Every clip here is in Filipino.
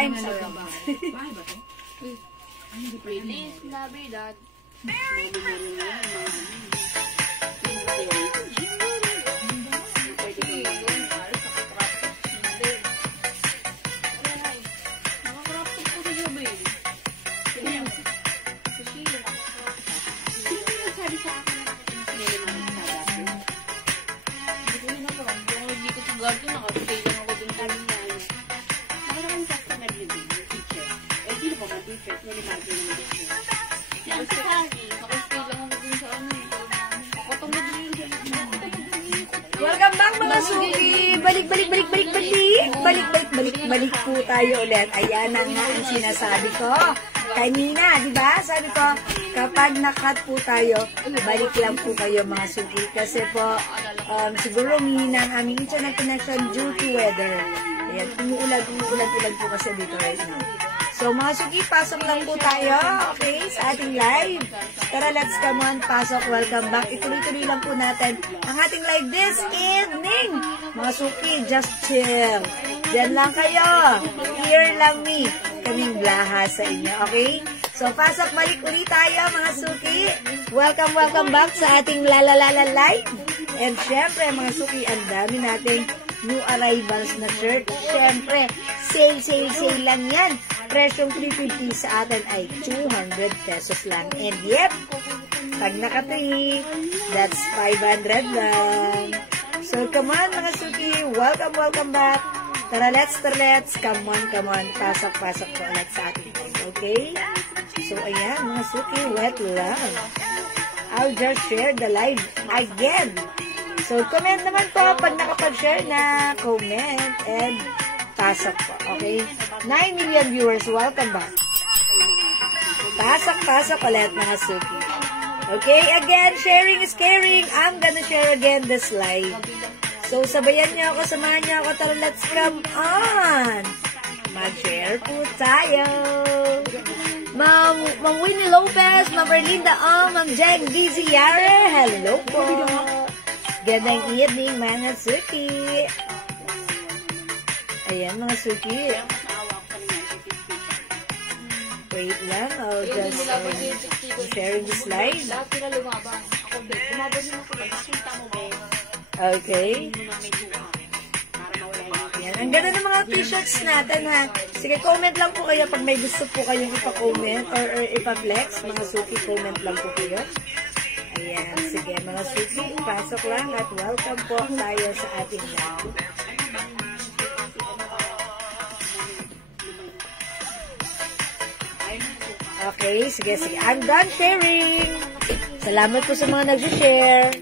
Time's up. Feliz Navidad. Welcome back mga suki! Balik po tayo ulit. Ayan na nga ang sinasabi ko. Kanina, di ba? Sabi ko, kapag nakat po tayo, balik lang po kayo mga suki. Kasi po, siguro umihina ang aming internet connection due to weather. Ayan, umuulan po kasi dito right now. So mga suki, pasok lang po tayo, okay, sa ating live. Tara, let's come on, pasok, welcome back. Ituloy-tuloy lang po natin ang ating live this evening. Mga suki, just chill. Diyan lang kayo. Here lang me. Kaming blaha sa inyo, okay? So pasok, balik ulit tayo mga suki. Welcome back sa ating lalalala live. And syempre mga suki, ang dami nating new arrivals na shirt. Syempre, sale lang yan. Presyong 350 sa atin ay 200 pesos lang. And yep, pag naka-3, that's 500 lang. So come on mga suki, welcome back. Tara, let's, come on. Pasok po ulit sa ating live, okay? So ayan mga suki, wet lang. I'll just share the live again. So comment naman po pag nakapag-share na, comment and pasok po, okay? 9 million viewers, welcome back. Pasok ulit mga suki. Okay, again, sharing is caring. I'm gonna share again this live. So, sabayan niyo ako, samahan niyo ako. Tara, let's come on. Mag-share po tayo. Ma'am Winnie Lopez, Ma'am Erlinda Ma'am Jen Dizzy Yare, hello po. Gandang evening, mga suki. Ayan, mga suki. Wait lang, I'll just sharing this live. Okay. Ayan, ang ganda ng mga t-shirts natin ha. Sige, comment lang po kayo pag may gusto po kayong ipa-comment or ipa-flex. Mga suki, comment lang po kayo. Ayan, sige mga suki, pasok lang at welcome po tayo sa ating live. Okay, sige. I'm done sharing. Salamat po sa mga nag-share.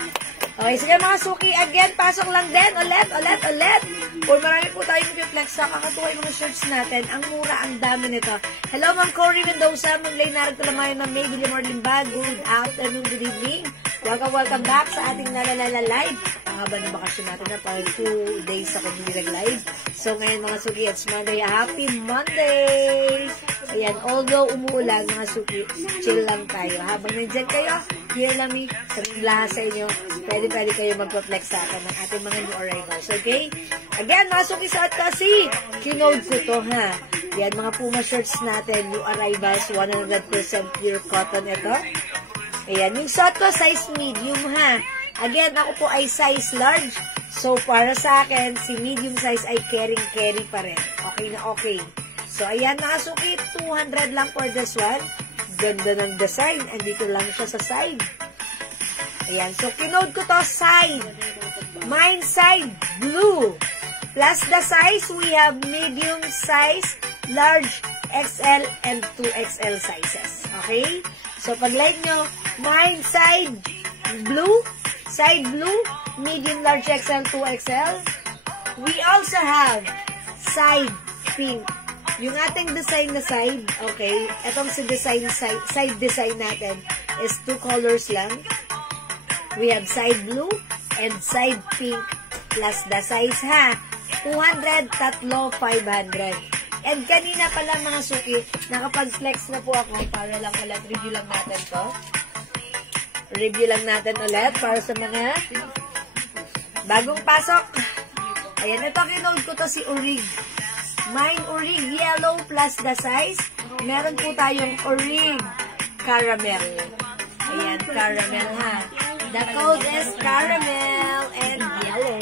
Okay, sige mga suki, again, pasok lang din, ulit. Kung marami po tayong reflex sa kakatuwa yung mga shirts natin, ang mura, ang dami nito. Hello, Ma'am Cory Mendoza, Ma'am Leynard Tulamayan, Ma'am May Guillermo Limbag, good afternoon, good evening. Welcome back sa ating Nalalala Live. Ang haba ng bakasyon natin na para 2 days ako hindi nag-live. So ngayon mga suki, it's Monday. Happy Monday! Ayan, although umuulan mga suki, chill lang tayo. Habang nandyan kayo, here lang me, sabihin lahat sa inyo, pwede kayo magpa-flex sa akin ng ating mga new arrivals, okay? Again, mga suki sa at kasi, kinode ko to ha. Yan, mga Puma shirts natin, new arrivals, 100% pure cotton ito. Ayan, yung suot ko, size medium ha. Again, ako po ay size large. So, para sa akin, si medium size ay carry pa rin. Okay na okay. So, ayan, mga suki, 200 lang for this one. Ganda ng design. Andito lang siya sa side. Ayan, so, kinode ko to side. Mine side, blue. Plus the size, we have medium size, large, XL, and 2XL sizes. Okay? So, pag-like nyo, mine side blue, medium, large, XL, 2XL. We also have side pink. Yung ating design na side, okay, etong sa design, side design natin is 2 colors lang. We have side blue and side pink plus the size ha. 200, tatlo, 500. And kanina pala mga suki, nakapag-flex na po ako para lang ulit, review lang natin to. Review lang natin ulit para sa mga bagong pasok. Ayan, ito kinode ko to si Urig. Mine Urig Yellow plus plus the size. Meron po tayong orig caramel. Ayan, caramel ha. The code is caramel and yellow.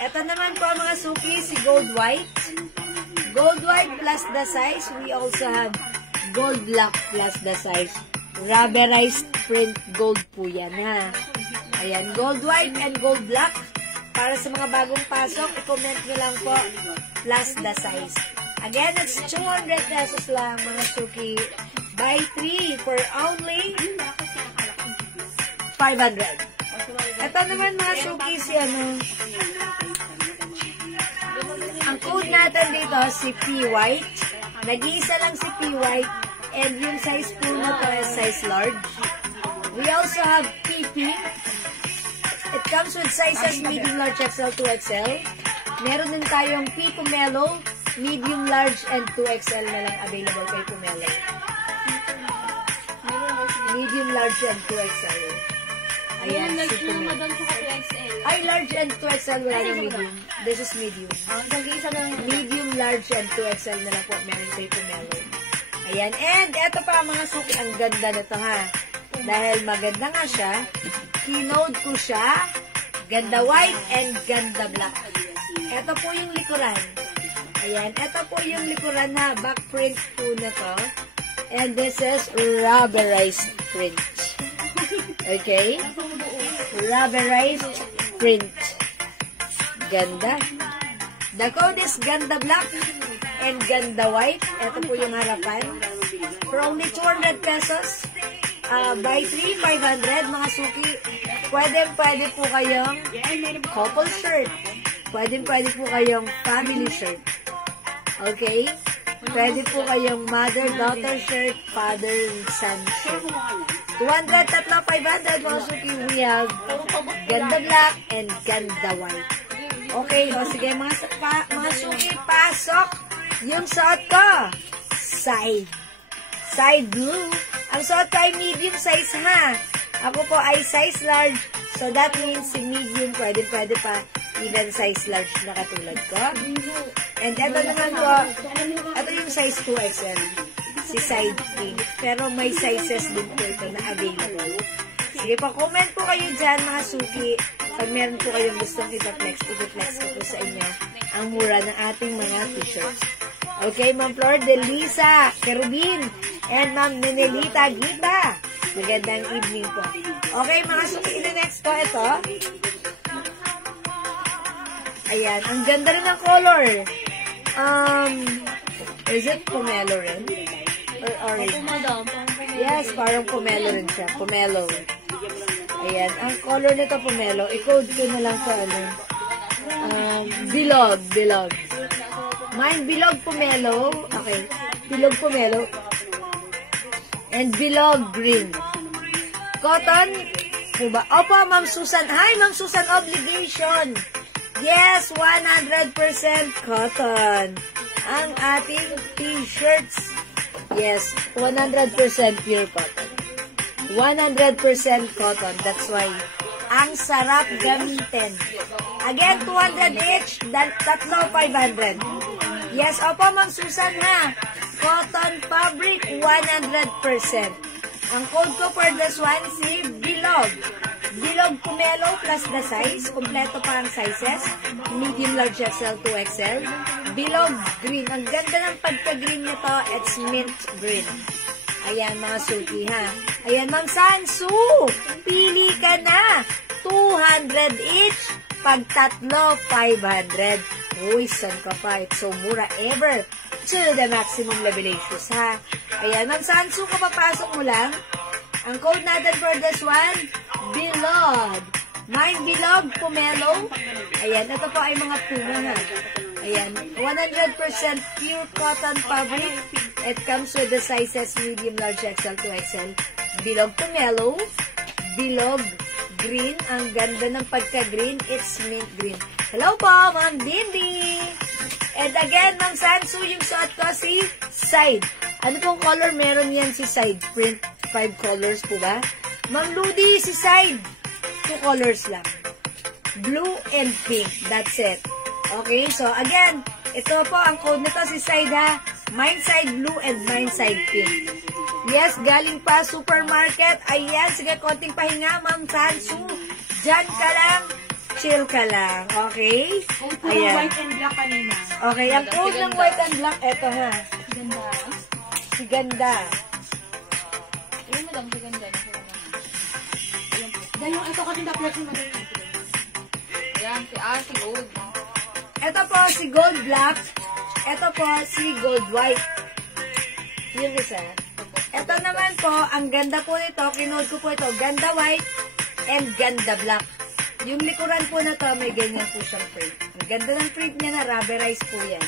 Ito naman po mga suki, si gold white. Gold white plus the size. We also have gold black plus the size. Rubberized print gold po yan ha. Ayan, gold white and gold black. Para sa mga bagong pasok, i-comment nyo lang po plus the size. Again, it's 200 pesos lang mga suki. Buy 3 for only 500. Ito naman mga suki si ang code natin dito si P White. Nag-iisa lang si P White and yung size po na to is size large. We also have P Pink. It comes with sizes medium, large, XL, 2XL. Meron din tayong P Pomelo, medium, large, and 2XL na lang available kay Pomelo. Medium, large, and 2XL. Ayan, si Pomelo. Ay, large and 2XL, wala na medium. This is medium. Medium, large, and 2XL na lang po meron kay Pomelo. Ayan, and eto pa mga suki, ang ganda nito ha. Dahil maganda nga siya, kinode ko siya, ganda white and ganda black. Ito po yung likuran. Ayan, ito po yung likuran na back print po na to. And this is rubberized print. Okay? Rubberized print. Ganda. The code is ganda black and ganda white. Ito po yung harapan. For only 200 pesos. Buy 3, 500 mga suki. Pwede po kayong couple shirt. Pwede po kayong family shirt. Okay? Pwede po kayong mother-daughter shirt, father-son shirt. 200, tatlo, 500 mga suki. We have ganda black and ganda white. Okay, o sige mga suki, pasok. Yung suot ko, side blue. Ang suot ko ay medium size ha. Ako po ay size large. So that means si medium pwede pa even size large na katulad ko. And ito naman po, ito yung size 2XL. Si side pink. Pero may sizes din po ito na available. Sige po, comment po kayo dyan mga suki. Pag meron po kayong gustong i-flex ko po sa inyo ang mura ng ating mga t-shirts. Okay, Ma'am Flor de Lisa, Kerubin, and Ma'am Nenelita Gita. Magandang evening po. Okay, mga suki, next ko ito. Ayan, ang ganda rin ng color. Is it pomelo rin? Or orange? Yes, parang pomelo rin siya. Pomelo. Ayan, ang color nito pomelo. I-code ko na lang sa bilog. Mine bilog pomelo. Okay. Bilog pomelo. And bilog green. Cotton po ba? Opo, Ma'am Susan. Hi, Ma'am Susan. Obligation. Yes, 100% cotton. Ang ating t-shirts. Yes, 100% pure cotton. 100% cotton. That's why ang sarap gamitin. Again, 200 each. Tatlo, 500. Yes, opo, Ma'am Susan ha. Cotton fabric, 100%. Ang code ko for this one, si Bilog. Bilog Pomelo plus the size. Kompleto pa ang sizes. Medium, large, XL, 2XL. Bilog green. Ang ganda ng pagka-green nito. It's mint green. Ayan, mga suki ha. Ayan, Ma'am Sansu. Pili ka na. 200 each. Pag tatlo, 500. Uy, san ka pa? It's so mura ever. To the maximum levelations, ha? Ayan, Ma'am Sansu, kapapasok mo lang. Ang code natin for this one, Bilog. Mine Bilog Pomelo. Ayan, ito po ay mga puno, ha? Ayan, 100% pure cotton fabric. It comes with the sizes medium, large, XL, 2XL. Bilog Pomelo. Bilog green. Ang ganda ng pagka-green. It's mint green. Hello po, Ma'am Dindi. And again, Ma'am Sansu, yung suot ko si side. Ano pong color meron yan si side? Print 5 colors po ba? Ma'am Ludi, si side. 2 colors lang. Blue and pink. That's it. Okay, so again, Ito po, ang code nito si Side ha. Mine side blue and mine side pink. Yes, galing pa supermarket. Ayan, sige, konting pahinga, Ma'am Sansu. Diyan ka lang. Chill ka lang. Okay? Ayan. White and black kanina. Okay, ang code ng white and black, eto ha. Ganda. Si Ganda. Ayun mo lang, si ganda. Dahil yung ito kanina plus yung madali. Ayan, si Gold. Ito po si Gold Black. Ito po si Gold White. Yung isa. Ito naman po, ang ganda po nito, kinood ko po ito, Ganda White and Ganda Black. Yung likuran po na to, may ganyan po siyang print. Ang ganda ng print niya na, rubberized po yan.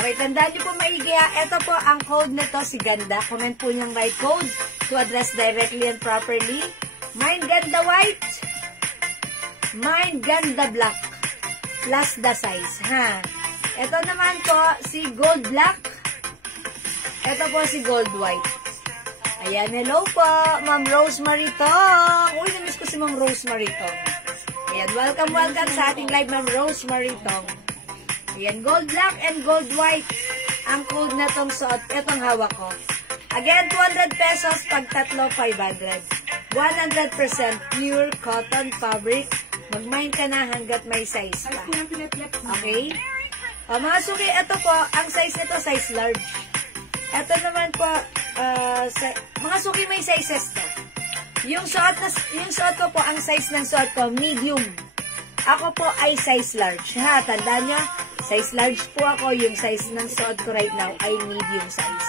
Okay, tandaan niyo po maigi ha. Ito po ang code nito si Ganda. Comment po niyang right code to address directly and properly. Mine Ganda White. Mine Ganda Black. Plus the size, ha. Ito naman po si Gold Black. Ito po si Gold White. Ayan, hello po, Ma'am Rosemary Tong. Uy, namiss ko si Ma'am Rosemary Tong. Ayan, welcome sa ating live, Ma'am Rosemary Tong. Ayan, Gold Black and Gold White. Ang code na tong suot, itong hawak ko. Again, 200 pesos, pag tatlo, 500. 100% pure cotton fabric. Mag-mine ka na hanggat may size pa. Okay? Mga suki, ito po, ang size nito, size large. Ito naman po, mga suki may sizes to. Yung suot ko po, ang size ng suot ko, medium. Ako po ay size large. Ha, tandaan nyo, size large po ako. Yung size ng suot ko right now ay medium size.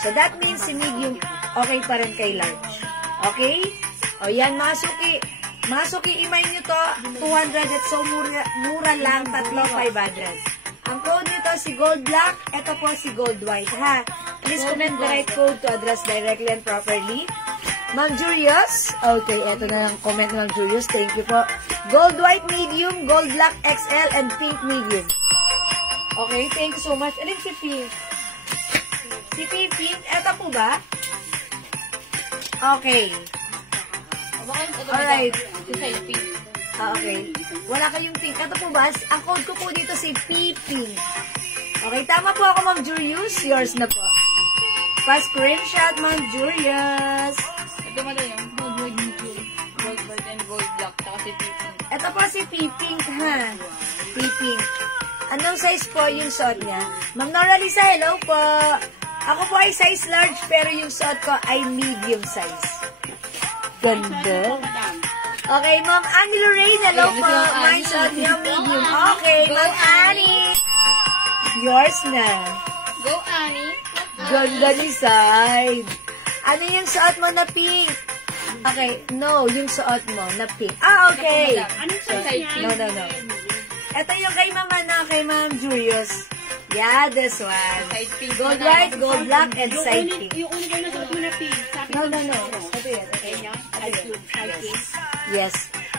So that means si medium, okay pa rin kay large. Okay? O yan, mga suki. Mga suki, imay nyo to, 200 at so mura lang, tatlo, 500. Ang code nito si Gold Black, ito po si Gold White, ha? Please comment the right code to address directly and properly. Ma'am Julius, okay, ito na ang comment ng Ma'am Julius, thank you po. Gold White medium, Gold Black XL, and Pink medium. Okay, thank you so much. Alin si Pink? Si Pink, ito po ba? Okay. Alright. Okay. Wala kayong pink. Ito po ba? Ang code ko po dito si P-Pink. Okay, tama po ako, Ma'am Julius. Yours na po. Pa-screenshot, Ma'am Julius. Ito mo lang yung Gold White medium. Gold White and Gold Black. Taka si P-Pink. Ito po si P-Pink, ha? P-Pink. Anong size po yung suot niya? Ma'am Nora Lisa, hello po. Ako po ay size large, pero yung suot ko ay medium size. Ganda. Okay, Ma'am Annie Lorraine, hello po. Mine suot niya medium. Okay, Ma'am Annie. Yours na. Go, Annie. Ganda ni side. Ano yung suot mo na pink? Okay, no, yung suot mo na pink. Ah, okay. Anong size No. Ito yung kay Mama na, kay Ma'am Julius. Yeah, this one. Gold white, gold black, and side pink. Yung unigay na suot mo na pink. No. Ito yan. Side pink. Yes.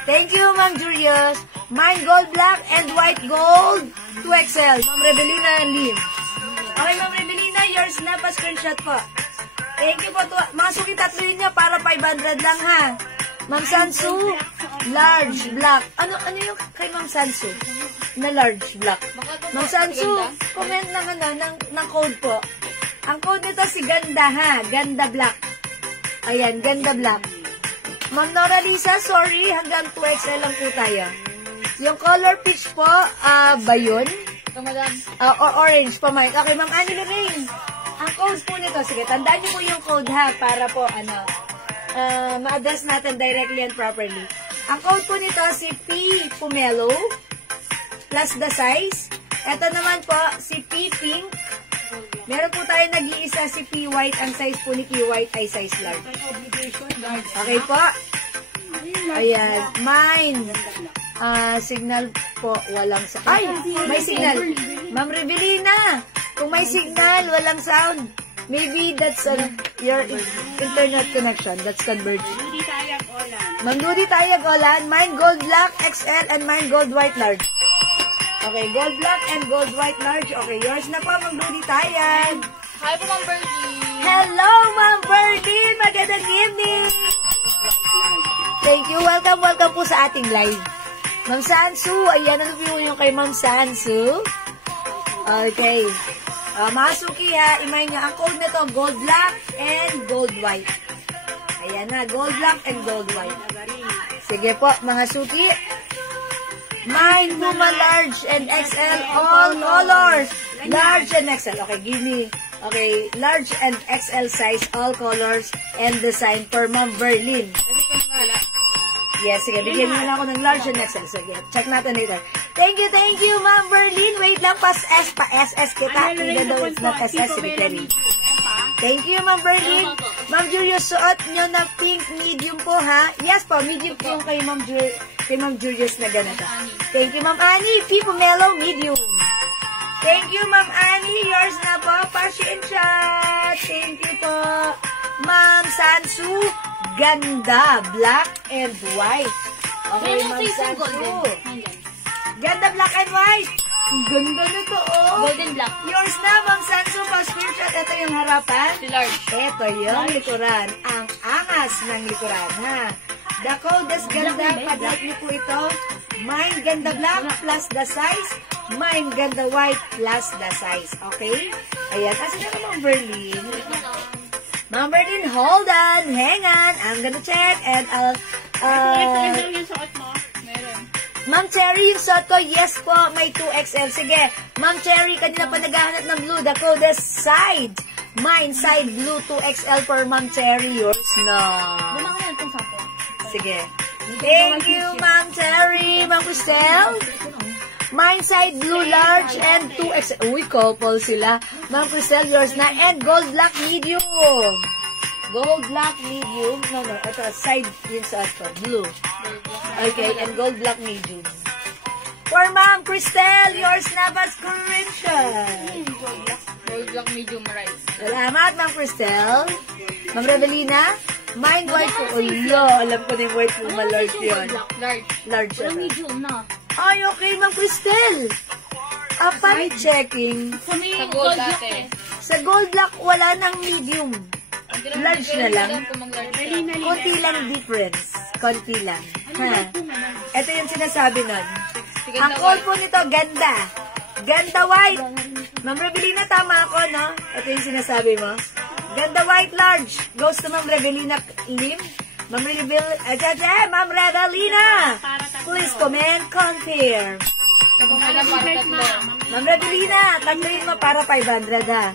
Thank you, Ma'am Julius. Mine gold black and white gold 2XL. Ma'am Rebelina Lim. Okay, Ma'am Rebelina, yours na pa screenshot po. Thank you po. Mga suki tatlo yun niya para 500 lang ha. Ma'am Sansu, large black. Ano yung kay Ma'am Sansu? Na large black. Ma'am Sansu, comment ng code po. Ang code nito si Ganda ha. Ganda black. Ayan, Ganda black. Ma'am Nora Lisa, sorry, hanggang 2XL lang po tayo. Yung color peach po, ba yun? Ito, madam. Orange pa, Mike. Okay, Ma'am Annie Lorraine. Ang code po nito, sige, tandaan niyo po yung code ha, para po, ma-address natin directly and properly. Ang code po nito, si P. Pumelo, plus the size. Ito naman po, si P. Pink. Meron po tayo nag-iisa si P. White. Ang size po ni P. White ay size large. Okay po. Ayan. Mine. Signal po. Walang sound. Ay! May signal. Ma'am Rebelina. Kung may signal, walang sound. Maybe that's your internet connection. That's converging. Ma'am Ludi Tayag-Olan. Mine gold black XL and mine gold white large. Okay, gold black and gold white large. Okay, yours na po, Ma'am Ludi Tayag. Hi po, Ma'am Bertie. Hello, Ma'am Bertie. Magandang evening. Thank you. Welcome po sa ating live. Ma'am Sansu, ayan, ano po yung kay Ma'am Sansu? Okay. Mga suki ha, imay nyo, ang code na to, gold black and gold white. Ayan na, gold black and gold white. Sige po, mga suki. Mine, Puma, large and XL, all colors. Large and XL. Okay, give me. Okay, large and XL size, all colors, and design for Ma'am Berlin. Yes, sige, bigyan mo lang ako ng large and XL. Sige, check natin later. Thank you, Ma'am Berlin. Wait lang, pa-SS kita. Even though it's not SS, cemetery. Thank you, Ma'am Berlin. Ma'am Julius, suot nyo na pink medium po, ha? Yes po, medium po yung kay Ma'am Julius na ganito. Thank you, Ma'am Annie. Pipomelo, medium. Thank you, Ma'am Annie. Yours na po. Pasensya. Thank you po. Ma'am Sansu. Ganda. Black and white. Okay, Ma'am Sansu. Ganda, black and white. Ang ganda nito, oh. Golden black. Yours na, Ma'am Sansu. Pa-screenshot. Ito yung harapan. Large. Ito yung likuran. Ang angas ng likuran, ha? The codes ganda. Pag-like niyo po ito. Mine ganda black plus the size. Mine ganda white plus the size. Okay? Ayan. Kasi na Ma'am Berlin. Ma'am Berlin, hold on. Hang on. I'm gonna check and I'll... Ma'am Cherry, yung suot ko, yes po, may 2XL. Sige, Ma'am Cherry, kanina pa naghahanap ng blue. The code is side. Mine, side blue, 2XL for Ma'am Cherry. Yours na. Sige. Thank you, Ma'am Cherry. Ma'am Cristel. Mine, side blue, large, and 2XL. Uy, couple sila. Ma'am Cristel, yours na. And gold black medium. Gold black medium. No. Ito, side yung suot ko. Blue. Okay, and gold black medium. For Ma'am Cristel, yours na ba screenshot? Gold black medium right. Salamat, Ma'am Cristel. Ma'am Revelina, mine white po. Ulo, alam ko na yung white po. Large yun. Large. Large yun. Medium na. Ay, okay, Ma'am Cristel. Upon checking, Sa gold dati. sa gold black, wala nang medium. Large na lang. Konti lang difference. Konti lang. Ha? Ito yung sinasabi nun. Ang code po nito, ganda. Ganda white. Ma'am Revelina, tama ako, no? Ito yung sinasabi mo. Ganda white large. Goes to Ma'am Revelina Lim. Ma'am Revelina. Please comment, confirm. Ma'am Revelina, tatluin mo para 500, ha?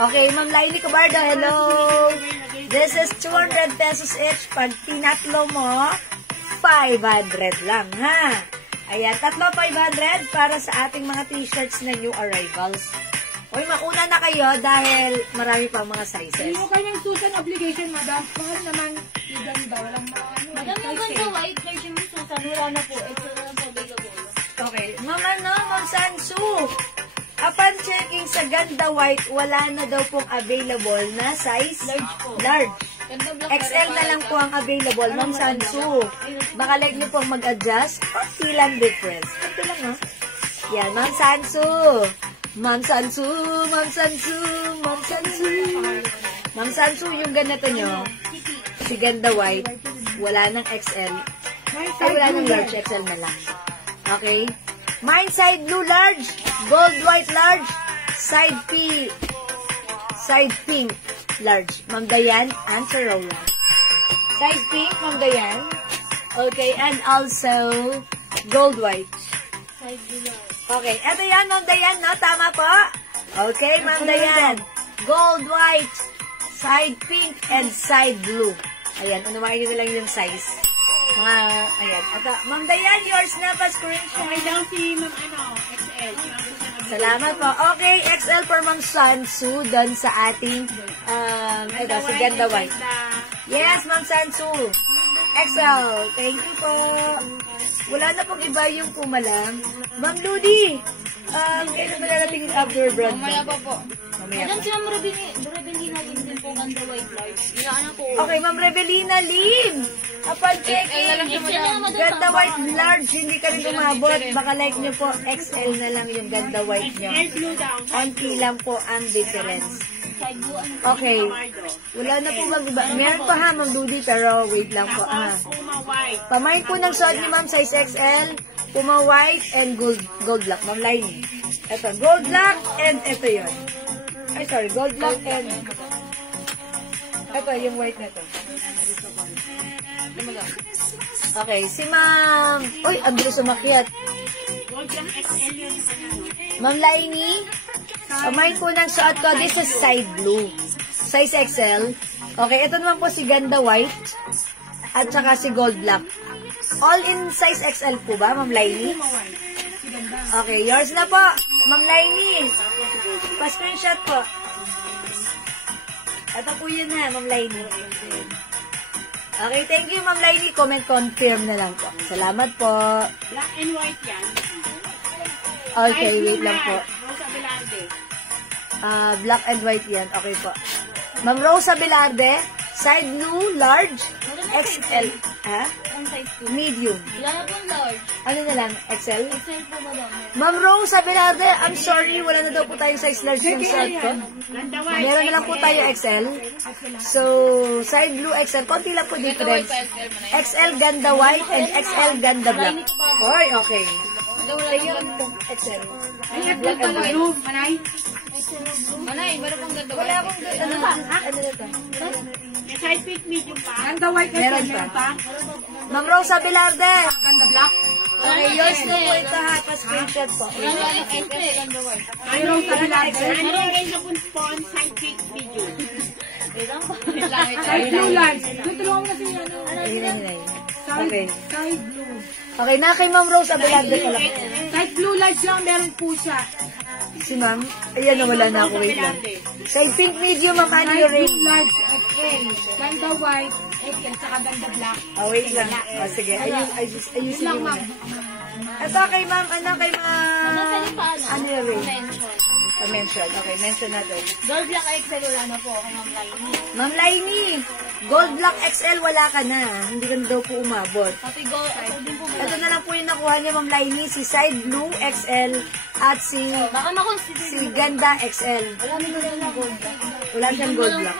Okay, Ma'am Laili Cabardo, hello. This is 200 pesos each. Pag tinatlo mo, 500 lang, ha? Ayan, tatlo 500 para sa ating mga t-shirts na new arrivals. Uy, mauna na kayo dahil marami pang mga sizes. Hindi mo kanyang Susan obligation, madam. Mahal naman, ganda, walang maano. Madam, yung ganda white version ng Susan, wala na po. Ito na po available. Okay, Ma'am Sansu. Upon checking sa ganda white, wala na daw pong available na size. Large po. Large. Ganda black. XL na lang po ang available, Ma'am Sansu. Baka like niyo pong mag-adjust. Konti lang difference. Ito lang, ha? Yan, Ma'am Sansu. Ma'am Sansu, Ma'am Sansu, Ma'am Sansu. Ma'am Sansu, yung ganito nyo, si ganda white, wala nang XL. Ay, wala nang large, XL na lang. Okay? Mine side blue large, gold white large, side pink large. Ma'am Dayan, answer Roland. Side pink, Ma'am Dayan. Okay, and also gold white. Side blue. Okay, eto yan, Ma'am Dayan, no? Tama po? Okay, Ma'am Dayan. Gold white, side pink, and side blue. Ayan, unawain nyo na lang yung size. Mga, ayan. At, Ma'am Dayan, yours na pa screenshot. Okay daw si Ma'am XL. Salamat po. Okay, XL for Ma'am Sansu doon sa ating, ito, si Ganda White. Yes, Ma'am Sansu. XL. Thank you po. Wala na pong iba yung pumalang. Ma'am Ludi, kailan ba narating yung after brand? Mamaya pa po. Mamaya Madam, pa. si Ma'am Rebelina din po ganda white large. Ilaan po. Okay, Ma'am Rebelina Lim. Upon checking, ganda white large, hindi ka rin umabot. Baka like nyo po, XL na lang yung ganda white nyo. Konti lang po ang difference. Side blue. Okay. Wala na po mag-iba. Meron pa ha, Ma'am Ludi, pero wait lang po. Pamain po ng suot ni Ma'am, size XL, Puma white, and gold black. Ma'am Lainey. Ito, gold lock and ito yun. Ay, sorry, gold lock and ito, yung white na to. Okay, si Ma'am... Uy, ang bilis umakyat. Ma'am Laini, kumain po ng suot ko. This is side blue. Size XL. Okay, ito naman po si Ganda White at saka si Gold Black. All in size XL po ba, Ma'am Laini? Okay, yours na po, Ma'am Laini. Pa-screenshot po. Ito po yun na, Ma'am Laini. Okay, thank you, Ma'am Laini. Comment confirm na lang po. Salamat po. Black and white yan. Okay, wait lang po. Black and white yan. Okay po. Ma'am Rosa Velarde, side blue, large, XL. Ha? Ang size po. Medium. Wala na pong large. Ano na lang? XL? XL po ba daw? Ma'am Rosa Velarde, I'm sorry, wala na daw po tayong size large ng suot ko. Meron na lang po tayo XL. So, side blue XL. Konti lang po difference. XL ganda white and XL ganda black. Oy, okay. Ayun, XL. Black and white. Manay? Manay, meron pong ganda. Wala akong ano na to? Size fit medium pa. Ganda white na Meron meron pa. pa. Ma'am Rosa Velarde. Ganda black. Okay, yours na po ito ha. Pa-screenshot po. Wala na XL ganda white. Mayroon sa bilang. Meron rin na pong spawn size fit medium. Side blue large. Tutulungan mo kasi yan. Ayun na nila yun. Okay. Side blue. Okay, na kay Ma'am Rosa Velarde pala. Side blue large lang meron po siya. Si Ma'am, ayan na wala na ako. Wait lang. Side pink medium, Ma'am Annie Side Ray. blue large XL. Ganda white XL. Saka ganda black. Wait lang. Sige, ayusin Lang mo ma'am. na. Ito kay Ma'am, kay Ma'am Annie Ray. Mention. Okay, mention natin. Gold black XL wala na po. Kay Ma'am Laini. Ma'am Laini, gold black XL wala ka na. Hindi ka na daw po umabot. Pati gold din po. Ito na lang po yung nakuha niya, Ma'am Laini, si side blue XL at si Baka makonsider. ganda XL. Wala naman na gold black. Wala siyang gold black.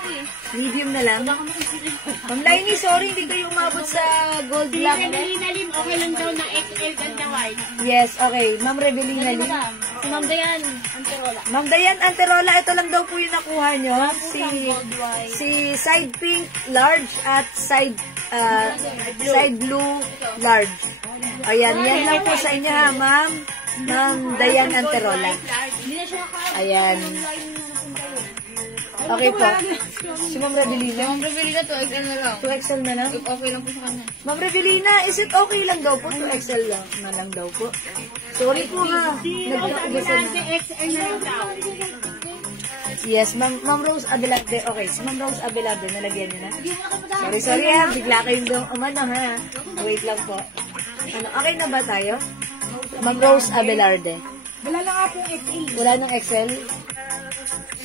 Medium na lang. Baka makonsider. Ma'am Laini, sorry, hindi kayo umabot sa gold black. Lim, okay lang daw na XL ganda white. Yes, okay. Ma'am Rebelina Lim. Si Ma'am Dayan, Anterola. Ma'am Dayan Anterola, ito lang daw po yung nakuha nyo. Gold white. Si side pink large at side blue large. Ayan, yan lang po sa inyo ha, Ma'am. Ma'am Dayan Anterola. Hindi na siya makakain. Ayan. Okay po. Si Ma'am Rebelina. Ma'am Revelina to, XL na lang. 2XL na lang. Okay lang po sa kanya. Ma'am Rebelina, is it okay lang daw po? 2XL lang na lang daw po. Sorry po ha. Nagkakabasa na. XL na lang daw. Yes, Ma'am Rose Abelarde. Okay, si Ma'am Rose Abelarde, nalagyan niyo na. Sorry ha. Bigla kayong daw umano ha. Wait lang po. Ano, okay na ba tayo? Ma'am Rose Abelarde. Wala lang nga pong XL. Wala nang XL?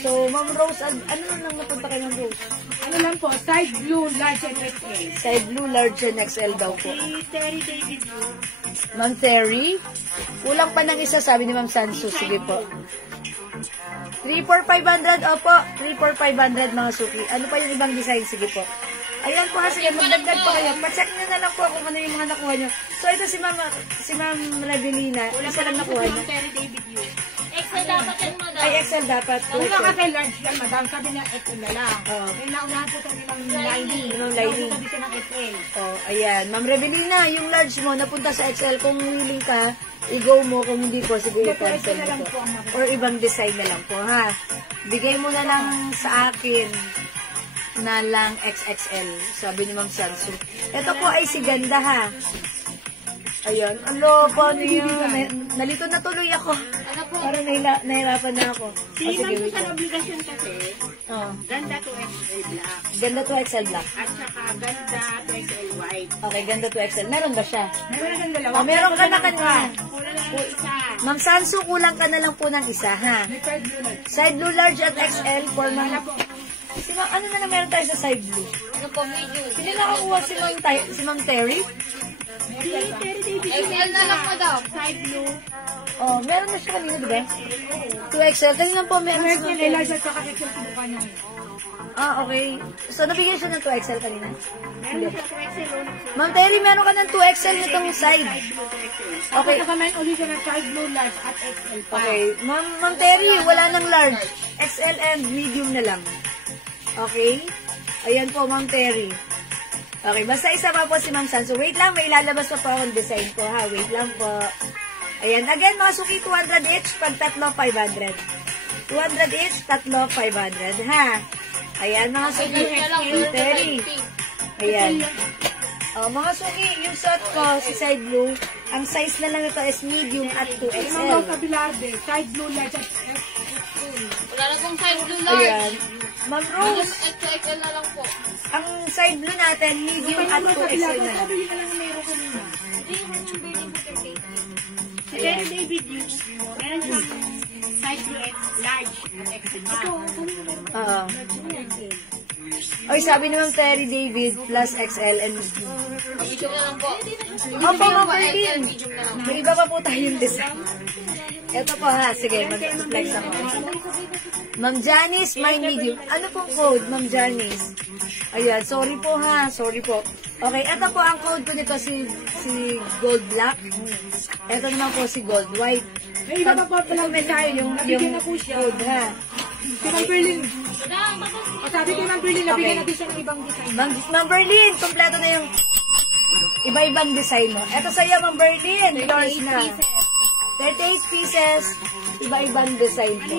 So, Ma'am Rose, ano nang napunta kay Ma'am Rose? Ano lang po, side blue large and XL. Side blue, large and XL daw po. Terry David Ma'am Terry, kulang pa ng isa, sabi ni Ma'am Sansu. Sige po. 3,4,500, opo. 3,4,500 mga suki. Ano pa yung ibang design? Sige po. Ayan po ha, sige, magdagdag po kayo. Pa-check nyo na lang po kung ano yung mga nakuha nyo. So, ito si Ma'am Rebelina. Isa lang nakuha nyo. Terry David Yu. XL dapat yan, madam. Ay, XL dapat. Ang mga kasi large yan, madam. Sabi na XL na lang. Oo. May naunahan po tayo ng lining. Yung lining. Sabi ko ng XL. Oh, ayan. Ma'am Rebelina, yung large mo, napunta sa XL. Kung willing ka, i-go mo. Kung hindi po, siguro cancel na lang mo po ang po. Or ibang design na lang po, ha? Bigay mo na lang sa akin na lang XXL. Sabi ni Ma'am Sansu. Ito po ay si Ganda, ha? Ayan. Alo, paano yun? Nalito na tuloy ako. Ano po? Parang nahirapan na ako. Si Ma'am po sa obligasyon kasi, Oh. ganda to XL black. Ganda to XL black. At saka ganda to XL white. Okay, ganda to XL. Meron ba siya? Meron na kang dalawa. Oh, meron ka na kanya. Kulang lang po isa. Ma'am Sansu, kulang ka na lang po ng isa, ha? May side blue large. Side blue large at XL for mga... ano na meron tayo sa side blue? Ano po, medium. Sino nakakuha si Ma'am Terry? Si Terry David Yu. XL na lang, madam. Side blue. Oh, meron na siya kanina, di ba? 2XL. Kanina po meron Meron siya. niya large at saka XL subukan niya. Okay. So, nabigyan siya ng 2XL kanina? Meron siya 2XL. Ma'am Terry, meron ka ng 2XL nitong side. Okay. Saka meron ulit siya ng side blue, large at XL pa. Okay. Ma'am Terry, wala ng large. XL and medium na lang. Okay? Ayan po, Ma'am Terry. Okay, basta isa pa po si Ma'am San. So, wait lang, may ilalabas pa po akong design ko, ha? Wait lang po. Ayan, again, mga suki, 200 each, pag tatlo, 500. 200 each, tatlo, 500, ha? Ayan, mga suki, Terry. Ayan. Mga suki, yung suot ko, si side blue, ang size na lang ito is medium at Mga 2XL. sa Bilarde, side blue, large at XL. Wala na pong side blue large. Ayan. Ma'am Rose, XL na lang po. ang side blue natin, medium at 2XL na lang. Sabi na lang meron kanina. Si Terry David yung meron siyang side blue at large at XL pa. Oo. Oy, sabi ni Ma'am Terry David plus XL and medium. Medium na lang po. Opo, Ma'am Berlin. May iba pa po tayong design. Ito po ha, sige, mag-flex ako. Ma'am Janice, my medium. Ano pong code, Ma'am Janice? Ayan, sorry po ha, sorry po. Okay, ito po ang code ko nito, si gold black. Ito naman po si gold white. May iba pa po palang mensahe, yung nabigyan na po siya. Code ha. Si Ma'am Berlin. O sabi kay Ma'am Berlin, nabigyan Okay. natin siya ng ibang design. Ma'am Berlin, kompleto na yung iba-ibang design mo. Ito sa'yo, Ma'am Berlin. Yours na. 38 pieces, iba-ibang design po.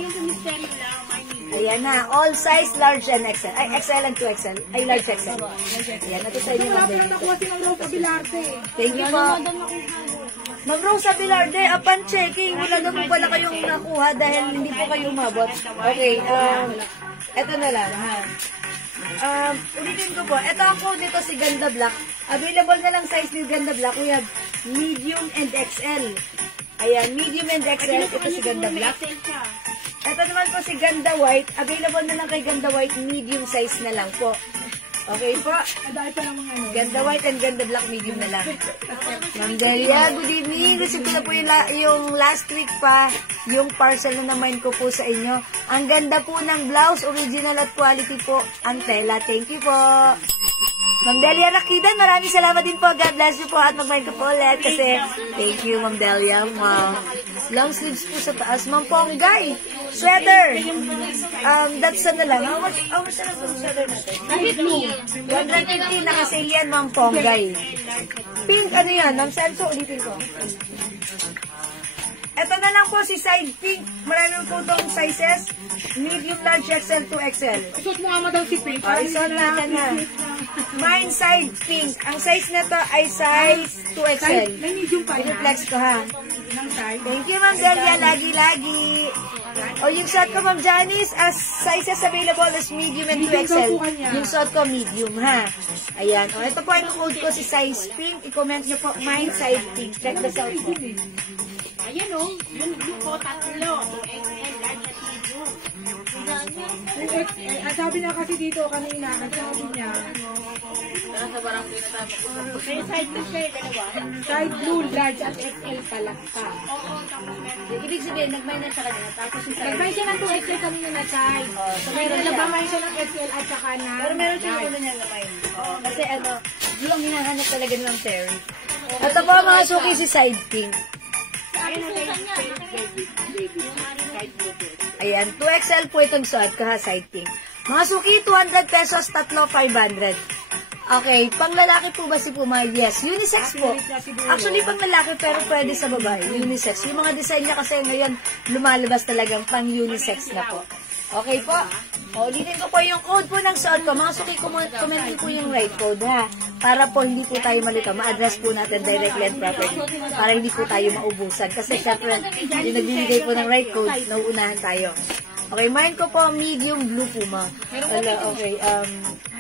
Ayan na, all size, large and XL. Ay, XL and 2XL. Ay, large XL. Ayan, ito sa inyo, Wala Ma'am pa lang Berlin. nakuha si Ma'am Rose sa Bilarde. Thank you po. Ma'am Rosa Bilarde, upon checking, wala na po pala kayong nakuha dahil hindi po kayo umabot. Okay, eto na lang, ha. Ulitin ko po, ito ang code nito si Ganda Black. Available na lang size ni Ganda Black. We have medium and XL. Ayan, medium and XL. Ito si Ganda Black. Ito naman po si Ganda White. Available na lang kay Ganda White, medium size na lang po. Okay po. Dahil pa lang mga ano. Ganda White and Ganda Black, medium na lang. Ma'am Delia, good evening. Receive ko na po yung last week pa, yung parcel na naman ko po sa inyo. Ang ganda po ng blouse, original at quality po ang tela. Thank you po. Ma'am Delia Rakidan, maraming salamat din po. God bless you po at mag-mind ko po ulit kasi thank you, Ma'am Delia. Wow. Long sleeves po sa taas. Ma'am Ponggay, sweater. That's na lang. How much na lang po sweater natin? 150, nakasale yan, Ma'am Ponggay. Pink, ano yan? Ma'am Celso, ulitin ko. Ito na lang po si side pink. Marami po itong sizes. Medium, large, XL, 2XL. Suot mo nga mo daw si Pink. Ay, so natin na. Mine side pink. Ang size na to ay size 2XL. May medium pa yan. I-flex ko ha. Ng side. Thank you, Ma'am Delia. Lagi-lagi. O yung shot ko, Ma'am Janice, as sizes available is medium and 2XL. Yung shot ko, medium, ha? Ayan. O, ito po ang code ko si size pink. I-comment nyo po, mine side pink. Check this out po. Ayan o, yung blue ko, tatlo. XL, large at medium. Ang sabi na kasi dito kanina, ang sabi niya, Nasa barangay na tayo. May side to share, dalawa. side blue, large at XL pala pa. Oo, tapos meron. Ibig sabihin, nag-mine siya kanina. Tapos yung size. Nagmay siya ng 2XL kanina na side. So, meron siya. Nagmay siya ng XL at saka na Pero meron siya yung niya na mine. Kasi ano, yun ang hinahanap talaga ng Terry. Ito po mga suki si side pink. Sabi Susan niya, side blue. Ayan, 2XL po itong suot ko ha, side pink. Mga suki, 200 pesos, tatlo, 500. Okay, pang lalaki po ba si Puma? Yes, unisex po. Actually, pang lalaki pero pwede sa babae, unisex. Yung mga design niya kasi ngayon, lumalabas talagang pang unisex na po. Okay po? O, ulitin ko po yung code po ng suot ko. Mga suki, comment niyo po yung right code ha. Para po hindi po tayo malito. Ma-address po natin directly and properly. Para hindi po tayo maubusan. Kasi syempre, yung nagbibigay po ng right code, nauunahan tayo. Okay, mine ko po, medium blue Puma. Wala, okay,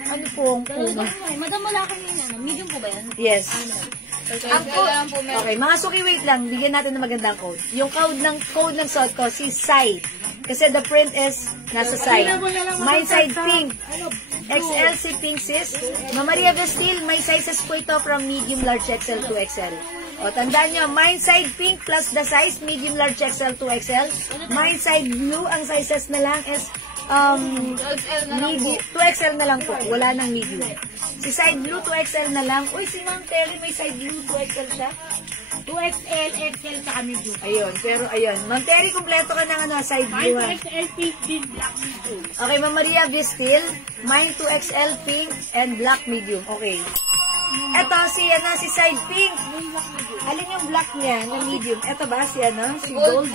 ano po ang Puma? Madam, wala kanina. Medium po ba yan? Yes. Okay, Ang kailangan po meron. Okay, mga suki, wait lang. Bigyan natin ng magandang code. Yung code ng suot ko, si Sai. Kasi the print is nasa side. My side pink. XL si pink sis. Mama Maria Vestil, may sizes po ito from medium, large, XL to XL. O, tandaan nyo, mine side pink plus the size, medium, large, XL, 2XL. Mine side blue, ang sizes na lang is 2XL na lang po. Wala nang medium. Si side blue, 2XL na lang. Uy, si Ma'am Terry may side blue, 2XL siya. 2XL, XL, saka medium. Ayun, pero ayun. Ma'am Terry, kumpleto ka ng side blue ha. 2XL, pink, din, black, medium. Okay, Ma'am Maria Vistil, mine 2XL pink and black medium. Okay. Eto, si side pink. Alin yung black niya na medium? Eto ba, si gold?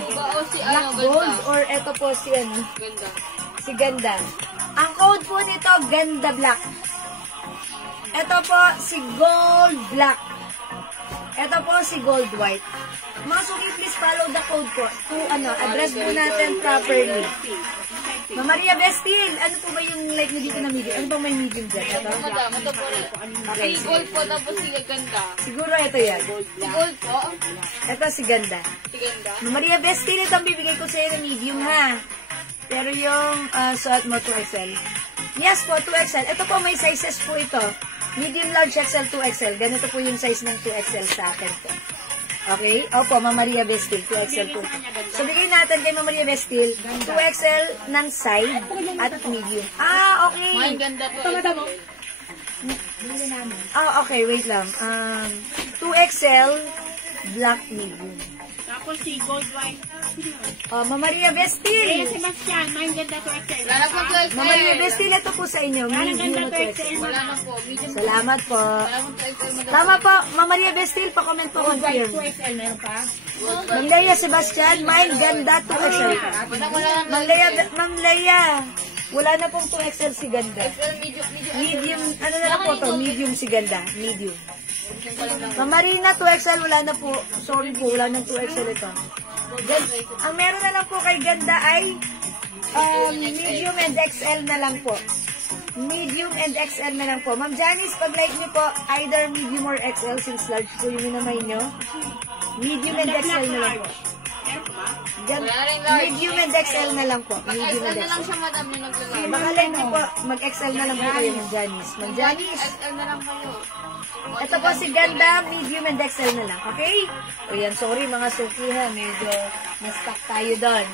Black gold? Or eto po si Ganda. Si ganda. Ang code po nito, ganda black. Ito po, si gold black. Ito po, si gold white. Mga suki, please follow the code po. To, address po natin properly. Ma Maria Vestil, ano po ba yung like nyo dito na medium? Ano bang may medium dyan? Ito? Madam, ito po. Okay, Si gold po, tapos si ganda. siguro ito yan. Si gold po. Ito si ganda. Si ganda. Ma Maria Vestil, ito ang bibigay ko sa'yo na medium ha. Pero yung suot mo 2XL. Yes po, 2XL. Ito po may sizes po ito. Medium, large, XL, 2XL. Ganito po yung size ng 2XL sa akin po. Okay? Opo, Ma'am Maria Vestil, 2XL po. So, bigay natin kay Ma'am Maria Vestil, 2XL ng side at medium. Ah, okay. May ganda to. Okay, wait lang. 2XL, black medium. Tapos si gold white. Ma'am Maria Kaya Vestil. si Bastian, mine ganda to XL. Wala na po to Ma'am Maria Vestil, ito po sa inyo. Medium ganda na to 2XL. XL. Wala na po. Medium. Salamat po. Wala po to XL, madam. Tama po, Ma'am Maria Vestil, pa-comment po Gold white confirm. 2XL, meron pa? Ma'am Leia Sebastian, mine ganda 2XL. Madam, wala na Ma'am Leia, wala na pong 2XL si ganda. XL, medium. Medium, ano na lang po to? Medium si ganda. Medium. Ma'am Marina, 2XL, wala na po. Sorry po, wala nang 2XL ito. Ang meron na lang po kay ganda ay medium and XL na lang po. Medium and XL na lang po. Ma'am Janice, pag like niyo po, either medium or XL since large po yung minamay nyo. Medium and XL na lang po. Medium and XL na lang po. Medium XL and na lang XL. siya, madam, yung naglalaro. Baka like niyo po, mag-XL na lang po kayo ng Janice. Ma'am Janice, XL na lang kayo. ito po si ganda, medium and XL na lang. Okay? O yan, sorry mga suki ha, medyo na-stuck tayo doon.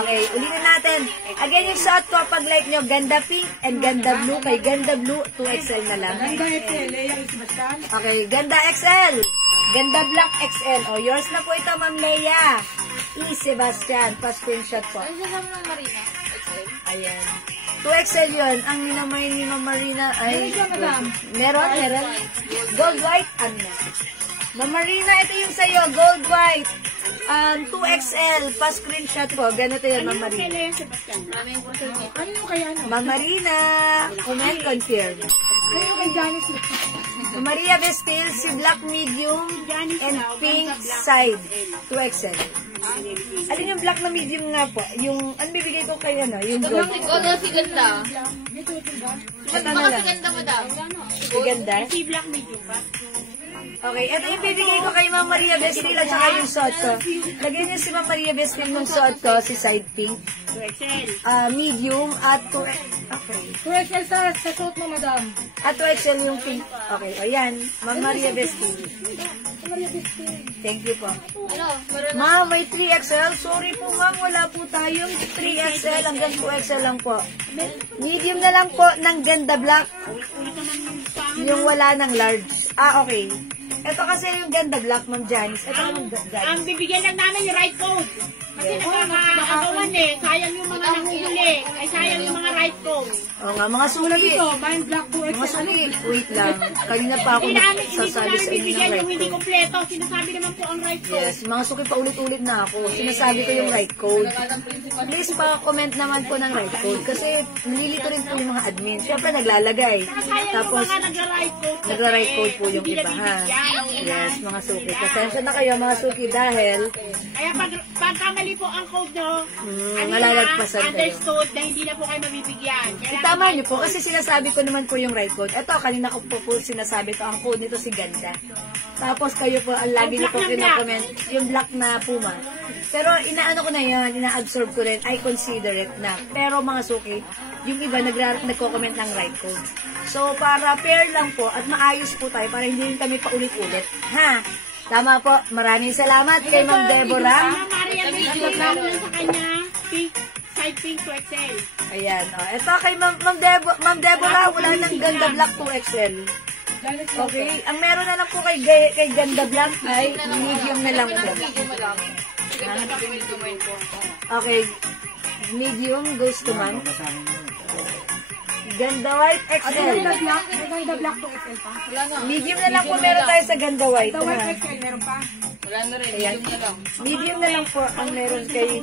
Okay, ulitin natin. Again, yung shot ko, pag like nyo, ganda pink and ganda blue. Kay ganda blue, 2XL na lang. Ganda XL, Leia Sebastian. Okay, ganda XL. Ganda black XL. O, yours na po ito, Ma'am Leia. Sebastian, pa-screenshot po. Ano siya ng Marina? XL? Ayan. 2XL yun. Ang minamay ni Ma'am Marina ay... Meron? Gold white, Ma'am Marina, ito yung sa'yo. Gold white. 2XL. Pa-screenshot po. Ganito yan, Ma'am Marina. Leia Sebastian. Maraming po sa'yo. Ano yung kaya Ma'am Marina. Comment, confirm. Ano yung kay Janice? Ma'am Maria Vestil, si black medium and pink side. 2XL. Alin yung black na medium nga po? Yung, ano bibigay ko kayo, yung gold. Si gold o si ganda? Ito na Baka lang. si ganda, madam. Si ganda. Si black medium pa. Okay, ito yung bibigay ko kay Ma'am Maria Vestil at saka yung suot ko. Lagyan niyo si Ma'am Maria Vestil ng suot ko, si side pink. 2XL. Medium at 2... Okay. 2XL sa suot mo, madam. At 2XL yung pink. Okay, o yan. Ma'am Maria Vestil. Thank you po. Ano? Meron na. Ma'am, may 3XL. Sorry po ma'am, wala po tayong 3XL. Hanggang 2XL lang po. Medium na lang po ng ganda black. Yung wala ng large. Okay. Ito kasi yung ganda black, Ma'am Janice. Ito yung Ang Janice. bibigyan lang namin yung right code. Kasi nagkakaagawan sayang yung mga nanguhuli. Ay sayang yung mga right code. O nga, mga suki. Ito, mine black 2XL. Mga suki. Wait lang. Kanina pa ako Hindi namin sasabi sa inyo bibigyan ng yung hindi right code. kompleto. Sinasabi naman po ang right code. Yes, mga suki pa ulit-ulit na ako. Sinasabi ko yung right code. Please pa-comment naman po ng right code. Kasi nililito rin po yung mga admin. Siyempre naglalagay. Sayang Tapos, yung mga nagra-right code. nagra-right code po yung iba ha. Yes, mga suki. Pasensya na kayo mga suki dahil Kaya pag kamali po ang code nyo, malalagpasan kayo. understood na hindi na po kayo mabibigyan. Tama niyo po kasi sinasabi ko naman po yung right code. Ito, kanina ko po sinasabi to. Ang code nito si ganda. Tapos kayo po, ang lagi niyo po pinakomment, yung black na puma. Pero inaano ko na yan, ina-absorb ko rin, I consider it na. Pero mga suki, yung iba nagko-comment ng right code. So, para fair lang po at maayos po tayo para hindi rin kami paulit-ulit. Ha? Tama po. Maraming salamat kay Ma'am Deborah. Ma'am Maria, may lang sa kanya. Pink, side pink to XL. Ayan. Ito kay Ma'am Deborah, wala nang Ganda Black 2XL. Okay. Ang meron na lang po kay Ganda Black ay medium na lang po. Okay. Medium goes to man. Ganda White XL. Ganda black to XL pa. Medium na lang po meron tayo sa Ganda White. Ganda white XL, meron pa. Wala na rin. Medium na lang. Medium na lang po ang meron kay...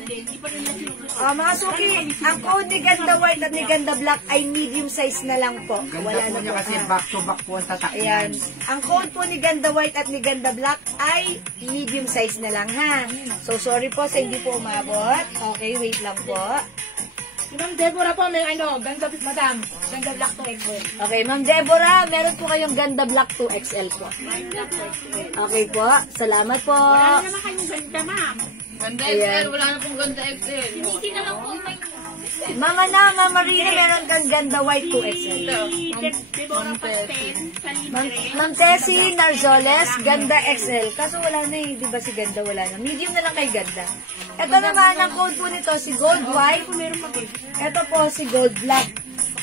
mga suki, ang code ni Ganda White at ni Ganda Black ay medium size na lang po. Wala na po. Kasi back to back po ang tatakyan. Ayan. Ang code po ni Ganda White at ni Ganda Black ay medium size na lang, ha? So, sorry po sa hindi po umabot. Okay, wait lang po. Si Ma'am Deborah po, may ganda madam. Ganda black to XL. Okay, Ma'am Deborah, meron po kayong Ganda Black 2XL po. Okay po, salamat po. Wala naman kayong ganda, ma'am. Ganda XL. Wala na pong ganda XL. Hindi na lang po may... Mama Marina, meron kang Ganda White 2XL. Deborah Pastel, sa libre. Ma'am Tessie Narzoles, Ganda XL. Kaso wala na di ba si Ganda wala na. Medium na lang kay Ganda. Ito naman, ang code po nito, si Gold White. Ito po, si Gold Black.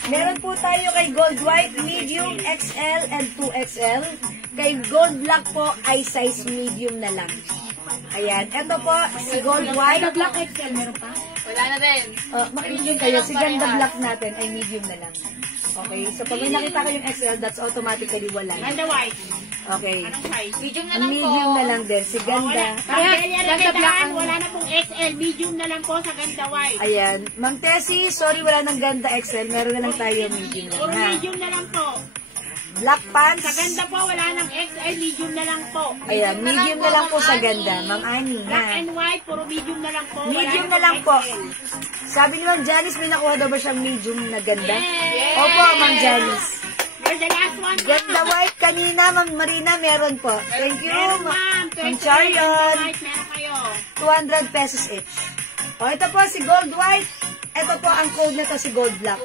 Meron po tayo kay Gold White, medium, XL, and 2XL. Kay Gold Black po ay size medium na lang. Ayan. Ito po, si Gold White. Ganda black XL, meron pa. Wala na rin. Medium kayo. Si Ganda Black natin ay medium na lang. Okay. So, pag may nakita ko yung XL, that's automatically wala. Ganda white. Okay. Ano size? Medium na Ang lang po. medium na lang din. Si Ganda. Ganda black. Wala na pong XL. Medium na lang po sa ganda white. Ayan. Ma'am Tessie, sorry, wala nang Ganda XL. Meron na lang tayo medium lang, Puro ha? medium na lang po. Black pants. Sa ganda po, wala nang XL. Medium na lang po. Ayan, medium na lang po sa Ganda. Ma'am Annie, Black ha? and white, puro medium na lang po. Wala Medium na na lang po. XL. Sabi ni Ma'am Janice, may nakuha daw ba siyang medium na ganda? Yes! Opo, Ma'am Janice. You're the last one. Ganda white kanina, Ma'am Marina, meron po. Thank you, Meron, ma'am. Ma'am 20 Charion. white, meron kayo. 200 pesos each. O, ito po si Gold White. Ito po ang code na to si Gold Black.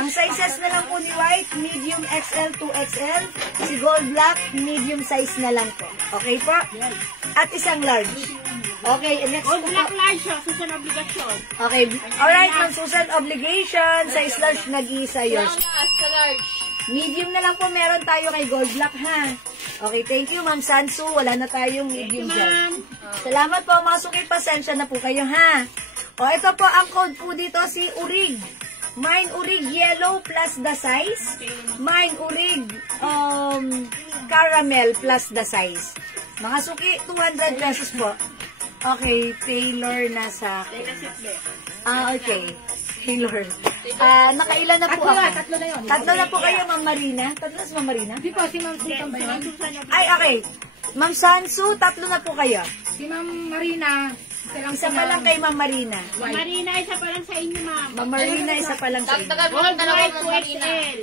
Ang sizes na lang po ni White, medium XL, 2XL. Si Gold Black, medium size na lang po. Okay po? At isang large. Okay, and next Gold po. black large, susunod obligasyon. Okay, alright, Ma'am Susan, obligation. Size large, nag-iisa yun. Wala na. Sa large. Medium na lang po meron tayo kay Gold Black, ha? Okay, thank you, Ma'am Sansu. Wala na tayong medium dyan. Salamat po, mga suki. Pasensya na po kayo, ha? O, ito po, ang code po dito, si Urig. Mine Urig Yellow plus the size. Mine Urig Caramel plus the size. Mga suki, 200 pesos po. Okay, Taylor na sa akin. Okay. Taylor. Nakailan na po ako? Tatlo na yun. Tatlo na po kayo, Ma'am Marina. Tatlo na si Ma'am Marina? Hindi po, si Ma'am Susan ba yun? Ay, okay. Ma'am Sansu, tatlo na po kayo. Si Ma'am Marina. Isa pa lang kay Ma'am Marina. Marina, isa pa lang sa inyo, ma'am. Ma'am Marina, isa pa lang sa inyo. Dagdagan mo Gold ng dalawa white, ng 2XL.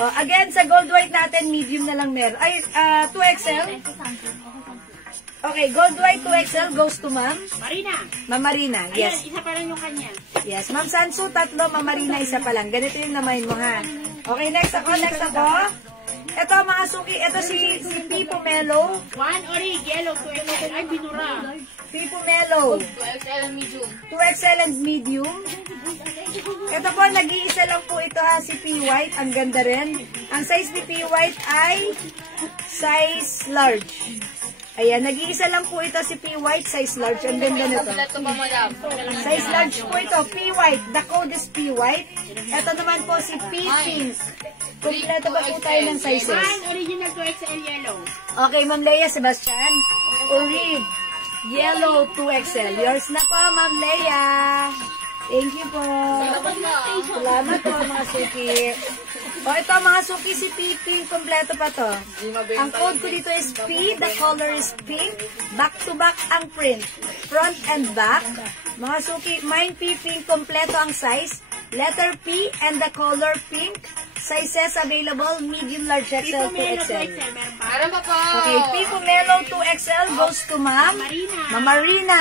Again, sa Gold White natin, medium na lang meron. Ay, 2XL. Okay, Gold White 2XL goes to Ma'am. Marina. Ma'am Marina, Ayan, yes. isa pa lang yung kanya. Yes, Ma'am Sansu, tatlo. Ma'am Marina, isa pa lang. Ganito yung naman mo, ha? Okay, next ako. Ito, mga suki. Ito si Pipo Melo. One orig, yellow, 2XL. Ay, binura. Pipo Melo. 2XL and medium. 2XL and medium. Ito po, nag-iisa lang po ito, ha, si P. White. Ang ganda rin. Ang size ni P. White ay size large. Ayan, nag-iisa lang po ito si P. White, size large. Ang ganda nito. Kompleto pa, madam. Size large po ito, P. White. The code is P. White. Ito naman po si P. Pink. Kompleto ba po tayo ng sizes? One original 2XL yellow. Okay, Ma'am Leia Sebastian. Urig. Yellow 2XL. Yours na po, Ma'am Leia. Thank you po. Salamat po, mga suki. O, ito mga suki, si Pink, kompleto pa to. Ang code ko dito is P, the color is pink, back to back ang print, front and back. Mga suki, mine P, pink, kompleto ang size, letter P and the color pink, sizes available, medium, large XL, 2XL. Meron pa po. Okay, P Pomelo 2XL goes to Ma'am Marina. Ma'am Marina.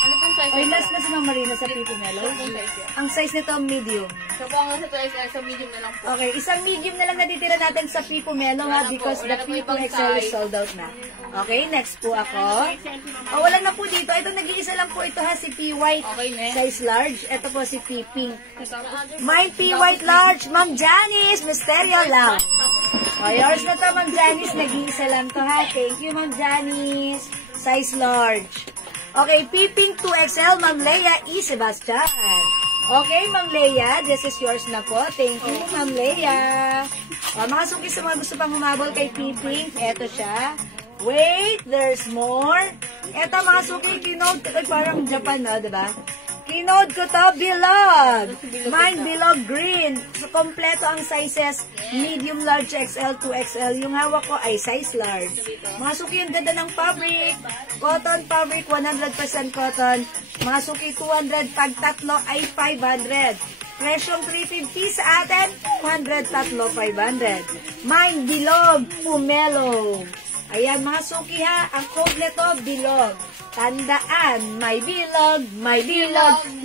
Ano pong size Oy, nito. last na si Ma'am Marina sa Pipo Melo. Yung size yan. Ang size nito, medium. So, kung ang nasa 2XL, sa medium na lang po. Okay, isang medium na lang natitira natin sa Pipo Melo ha, because the Wala na po Pipo ibang XL is size. sold out na. Okay, next po ako. Oh, wala na po dito. Ito, nag-iisa lang po ito ha, si P White. Okay, ne? Size large. Ito po si P Pink. Mine P White large. Ma'am Janice, Mysterio lang. Oh, yours na to, Ma'am Janice. Nag-iisa lang to ha. Thank you, Ma'am Janice. Size large. Okay, P Pink 2XL, Ma'am Leia E. Sebastian. Okay, Ma'am Leia, this is yours na po. Thank you, Ma'am Leia. O, mga suki sa mga gusto pang humabol kay P Pink, eto siya. Wait, there's more. Eto, mga suki, kinode ko. Ay, parang Japan na, diba? Kinode ko to, bilog. Mine, bilog green. So, kompleto ang sizes. Medium, large, XL, 2XL. Yung hawak ko ay size large. Mga suki, ang ganda ng fabric. Cotton fabric, 100% cotton. Mga suki, 200. Pag tatlo ay 500. Presyong 350 sa atin, 200, tatlo, 500. Mine, bilog, pumelo. Ayan, mga suki ha, ang code nito, bilog. Tandaan, may bilog,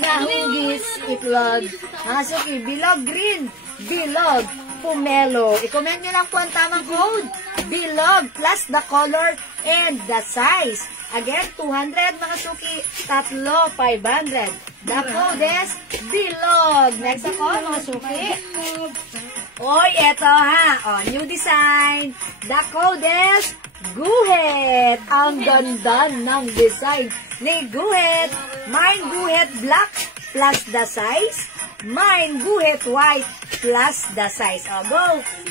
na hugis, itlog. Mga suki, bilog green, bilog, pumelo. I-comment nyo lang po ang tamang code. Bilog plus the color and the size. Again, 200 mga suki, tatlo, 500. The code is bilog. Next ako, mga suki. Oy, eto ha. Oh, new design. The code is Guhit. Ang ganda ng design ni Guhit. Mine Guhit black plus the size. Mine Guhit white plus the size. O, go.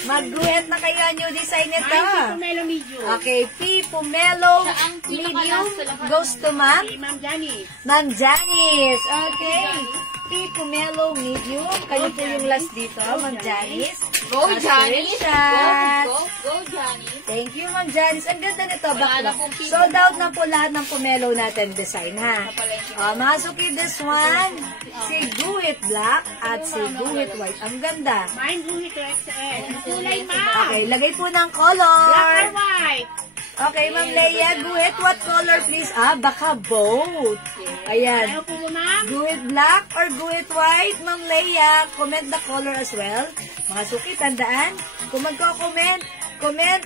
Mag-guhit na kayo. New design nito. Pomelo medium. Okay, P. Pomelo medium goes to Ma'am Ma'am Janice. Ma'am Janice. Okay. P. Pomelo medium. Kayo po yung last dito, Ma'am Janice. Go, Janice! Screenshots. Go, Janice! Thank you, Ma'am Janice. Ang ganda nito. Wala na Bakit? pong pino. Sold out na po lahat ng Pomelo natin design, ha? Masuki this one. Si Guhit Black at si Guhit White. Ang ganda. Mine Guhit XL. Ang kulay, ma'am. Okay, lagay po ng Black color. or white? Okay, Ma'am Leia. Guhit, what color, please? Baka both. Ayan. Ayaw po mo, ma'am? Guhit black or guhit white, Ma'am Leia. Comment the color as well. Mga suki, tandaan. Kung magko-comment, comment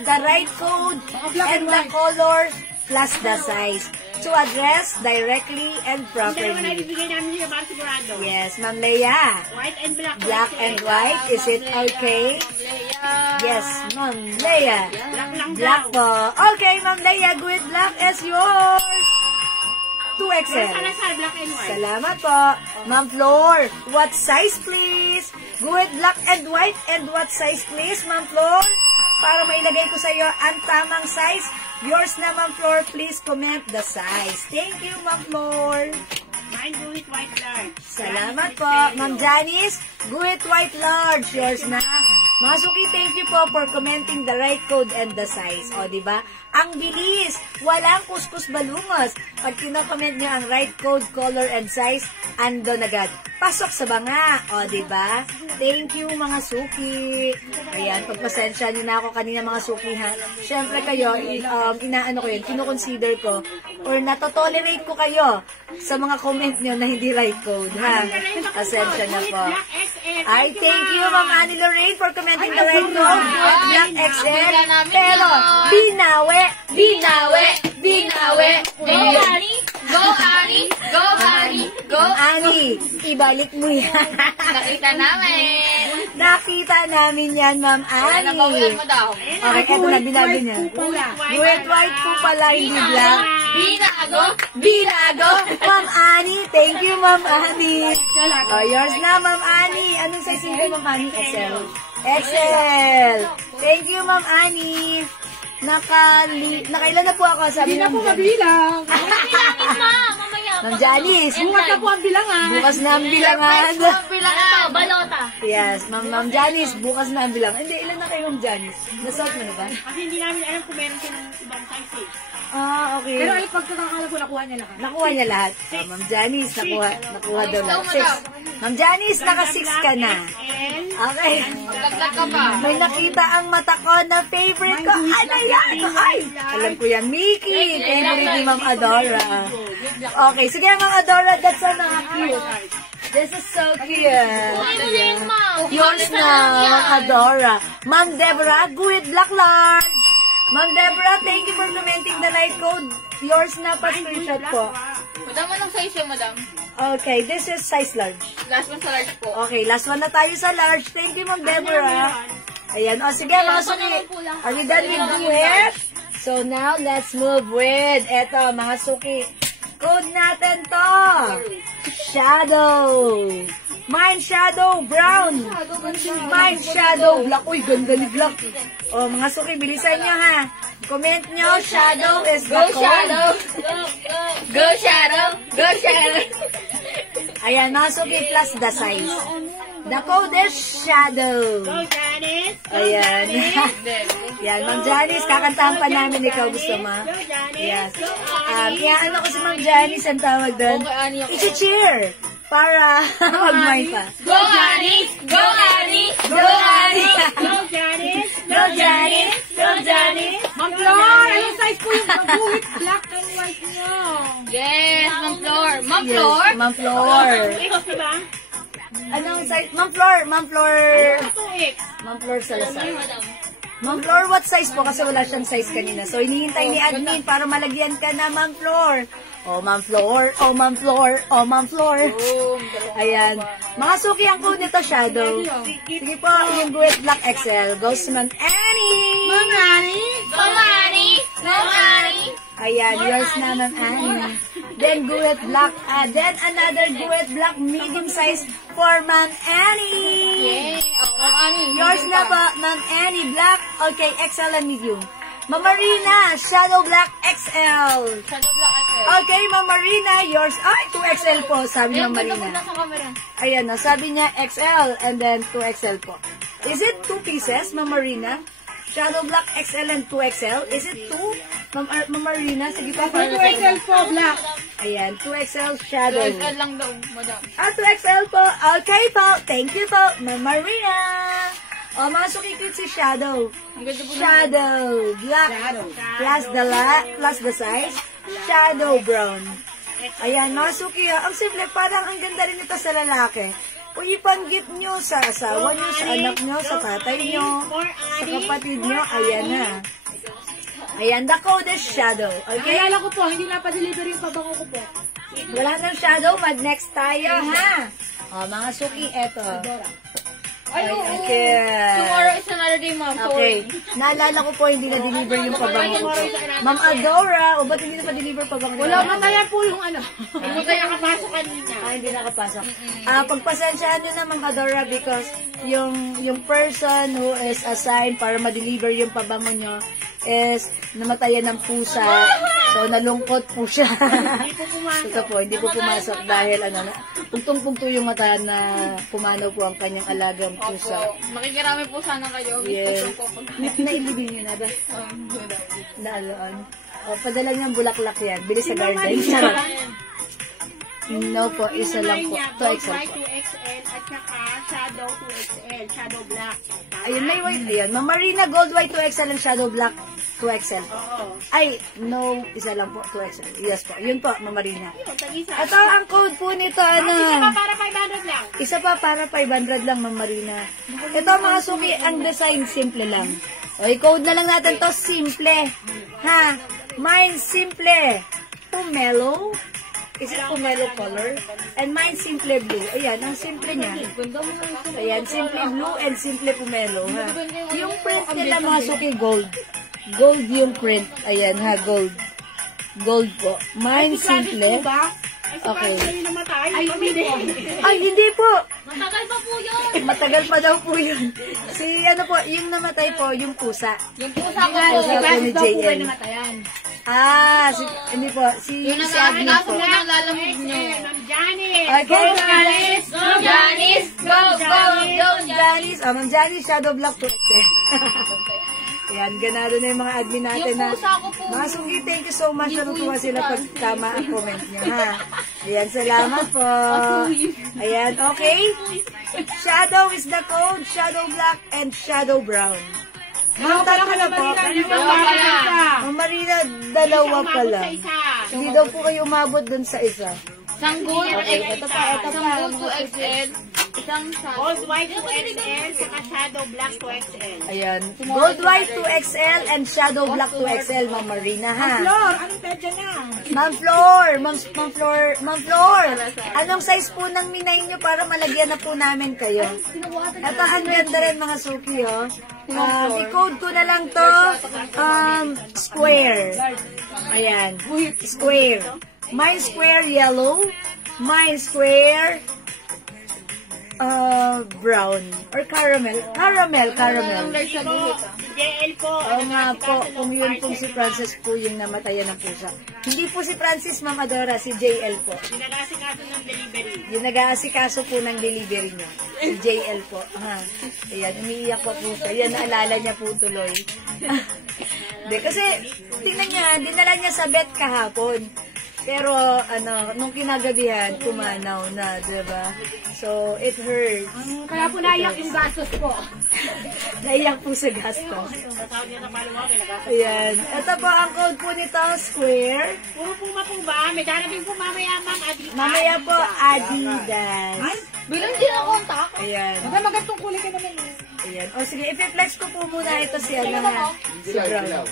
the right code and the color plus the size to address directly and Ang dalawa na properly. ibibigay namin sila para sigurado. Yes, Ma'am Leia. White and black. Black and white, is it okay? Yes, Ma'am Leia. Black lang Black daw. po. Okay, Ma'am Leia, guhit black is yours. 2XL. Salazar, black and white. Salamat po. Ma'am Flor, what size please? Guhit black and white and what size please, Ma'am Flor? Para mailagay ko sa iyo ang tamang size. Yours na, Ma'am Flor. Please comment the size. Thank you, Ma'am Flor. Mine Guhit white large. Salamat po. Ma'am Janice, guhit white large. Yours na. Mga suki, thank you po for commenting the right code and the size. O, diba? Ang bilis. Walang kuskus balungos. Pag kino-comment nyo ang right code, color, and size, andon agad. Pasok sa banga. O, diba? Thank you, mga suki. Ayan, pagpasensya nyo na ako kanina, mga suki, ha? Siyempre kayo, inaano ko yun, kinoconsider ko, or natotolerate ko kayo sa mga comment nyo na hindi right code, ha? Pasensya na po. Black XL. I thank you, Ma'am Annie Lorraine, for commenting the right code. Black XL. Pero, binawi. Go, Ani! Go, Ani! Go, Ani! Go! Ma'am Annie, ibalik mo yan. Nakita namin! Nakita namin yan, Ma'am Nabawian Annie. mo daw. Okay, eto na, binabi niya. Guhit white po pala, hindi black. Binago! Ma'am Annie, thank you, Ma'am Annie. Yours na, Ma'am Annie. Anong size hindi, Ma'am Annie? XL. XL. Thank you, Ma'am Annie. Nakailan na po ako, sabi Hindi na ng po mabilang. Bilangin mo! Mamaya! Ma'am Janice. Bukas na po ang bilangan. Bukas na ang bilangan. Bilang ito, balota. Yes, Ma'am Janice, bukas na ang bilangan. Hindi, ilan na kayo, Ma'am Janice? Nasort mo na ba? Kasi hindi namin alam kung meron silang ibang size eh. Ah, okay. Pero ay pagkakakala ko, nakuha niya lahat. Nakuha niya lahat. Ma'am Janice, nakuha daw lahat. 6. Ma'am Janice, naka-6 ka na. Okay. Maglag ka ba? May nakita ang mata ko na favorite ko. Ano yan? Ay, alam ko yan. Mickey, favorite ni Ma'am Adora. Okay, sige Ma'am Adora, that's so cute. This is so cute. Yeah. Yours na, Ma'am Adora. Ma'am Deborah, Guhit Black Large. Ma'am Deborah, thank you for commenting the light code. Yours na pa screenshot po. Madam, anong size yun, madam? Okay, this is size large. Last one sa large po. Okay, last one na tayo sa large. Thank you, Ma'am Deborah. Ayan, o sige, mga suki. Are we done with Guhit? So now, let's move with, eto, mga suki. Code natin to. Shadow. Mine Shadow Brown. Mine Shadow Black. Uy, ganda ni Black. O, mga suki, bilisan nyo ha. Comment nyo, Shadow is the Go, code. Shadow! Go, Shadow! Go, Shadow! Ayan, mga suki, plus the size. The code is Shadow. Go, Janice! Ayan. Yan, Ma'am Janice, kakantahan pa namin ikaw gusto mo. Go, Janice! Yes. Go, Ani! Kaya ano ko si Ma'am Janice ang tawag doon? Okay, Ani ako. I-cheer para mag-mind pa. Go, Ani! Go, Ani! Go, Ani! Go, Janice! Go, Janice! Go, Janice! Ma'am Flor, anong size po yung Guhit Black and White niyo? Yes, Ma'am Flor. Ma'am Yes, Flor? Ma'am Flor. X, diba? Anong size? Ma'am Flor, Ma'am Flor. 2X. Ma'am Flor Salazar. Ma'am Flor, what size po? Kasi wala siyang size kanina. So, hinihintay ni admin para malagyan ka na, Ma'am Flor. Oh, Ma'am Flor. Oh, Ma'am Flor. Oh, Ma'am Flor. Ayan. Mga suki ang code nito, Shadow. Sige po, yung Guhit Black XL. Goes to Ma'am Annie. Ma'am Annie? Go, Ani! Go, Ani! Ayan, yours na, Ma'am Annie. Then Guhit Black. Then another Guhit Black medium size for Ma'am Annie. Yay! Oh, Ma'am Ani. Yours na po, Ma'am Annie. Black. Okay, XL and medium. Ma'am Marina, Shadow Black XL. Shadow Black XL. Okay, Ma'am Marina, yours. Ay, 2XL po, sabi Ma'am Ganda po Marina. na sa camera. Ayan na, sabi niya XL and then 2XL po. Is it 2 pieces, Ma'am Marina? Shadow Black XL and 2XL? Is it 2? Ma'am Marina, sige pa. 2XL po, Black. Ayan, 2XL Shadow. XL lang daw, madam. 2XL po. Okay po. Thank you po, Ma'am Marina. O, mga suki-cute si Shadow. Ang ganda po na. Shadow Black. Plus the size. Shadow Brown. Ayan, mga suki. Ang simple, parang ang ganda rin ito sa lalaki. Kung ipang-gift nyo sa asawa nyo, sa anak nyo, sa tatay nyo, sa kapatid nyo, ayan na. Ayan, the code is Shadow. Okay? Naalala ko po, hindi napadeliver yung pabango ko po. Wala nang Shadow, mag-next tayo, ha? O, mga suki, eto. Ay, oo. Okay. Tomorrow is another day, ma'am. Okay. Naalala ko po, hindi na-deliver yung pabango ko. Ma'am Adora, o ba't hindi na pa-deliver pabango? Wala, mamaya po yung ano. Hindi tayo nakapasok kanina. Hindi nakapasok. Pagpasensyaan nyo na, Ma'am Adora, because yung person who is assigned para ma-deliver yung pabango nyo is namatayan ng pusa. So, nalungkot po siya. Ito po, hindi po pumasok dahil pugtong-pugto yung mata na pumanaw po ang kanyang alagang pusa. Makikirami po sana kayo. Yes. Nailibing nyo na ba? Naaloon. O, padala niyang bulaklak yan. Bilis sa garden. Charot. No po, isa lang po. 2XL po. 2XL at saka Shadow 2XL. Shadow Black. Ayun, may white. Ayan. Ma'am Marina, Gold White 2XL and Shadow Black 2XL po. Oo. Ay, no, isa lang po, 2XL. Yes po, yun po, Ma'am Marina. Yun, tag-isa. Ito ang code po nito, Isa pa para 500 lang. Isa pa para 500 lang, Ma'am Marina. Ito mga suki, ang design, simple lang. O, i-code na lang natin to, simple. Ha? Mine, simple. Pomelo. Is it pomelo color? And mine, simple blue. Ayan, ang simple niya. Ayan, simple blue and simple pomelo. Ha? Yung print nila mga suki, gold. Gold yung print. Ayan ha, gold. Gold po. Mine, simple. Okay. Ay, namatay. Ay, hindi. Ay, hindi po. Matagal pa po yun. Matagal pa daw po yun. Si ano po, yung namatay po, yung pusa. Yung pusa ko po. Pusa po ni JN. namatayan. Hindi po. Si Yung admin nag-aakaso po. ko ng lalamig nyo. Ma'am Janice. Okay. Janice! Go, Janice! Go, go, go, Janice. Ma'am Janice, Shadow Black 2XL. Ayan, ganado na yung mga admin natin Yung na. pusa ko po. Mga suki, thank you so much. Natutuwa sila pag tama ang comment niyo, ha? Ayan, salamat po. Ayan, okay? Shadow is the code, shadow black, and shadow brown. Ma'am, tatlo na po. Ma'am Marina, dalawa pala. Hindi daw po kayo umabot dun sa isa. Isang gold, ito pa. isang gold 2XL, isang shadow. Gold white 2XL, saka shadow black 2XL. Ayan. Gold white 2XL and shadow black 2XL, Ma'am Marina, ha? Flor, anong pedya niya? Ma'am Flor, anong size po ng minay nyo para malagyan na po namin kayo? Ito, ang ganda rin mga suki, oh. I-code ko na lang to, square. Ayan, square. Mine square yellow, mine square brown or caramel. JL po. Oo nga po, kung yun pong si Francis po yung namatayan ng pusa. Hindi po si Francis, Ma'am Adora, si JL po. Yung nag-aasikaso ng delivery. Yung nag-aasikaso po ng delivery niya. Si JL po. Ha. Ayan, umiiyak po po siya. Yan, naalala niya po tuloy. Hindi, kasi, tingnan niya, dinala niya sa vet kahapon. Pero, nung kinagabihan, pumanaw na, diba? So, it hurts. Kaya po naiyak yung gastos ko. Naiyak po sa gastos. Kasawad niya sa maluwag, nag-aasikaso. Ayan. Ito po, ang code po nito, square. Puro puma po ba? May darating po mamaya, ma'am. Mamaya po, Adidas. Bilang din ang kontak. Ayan. Magandang kulay ka naman eh. Ayan. O sige, i-flex ko po muna ito si ha. Si Brown.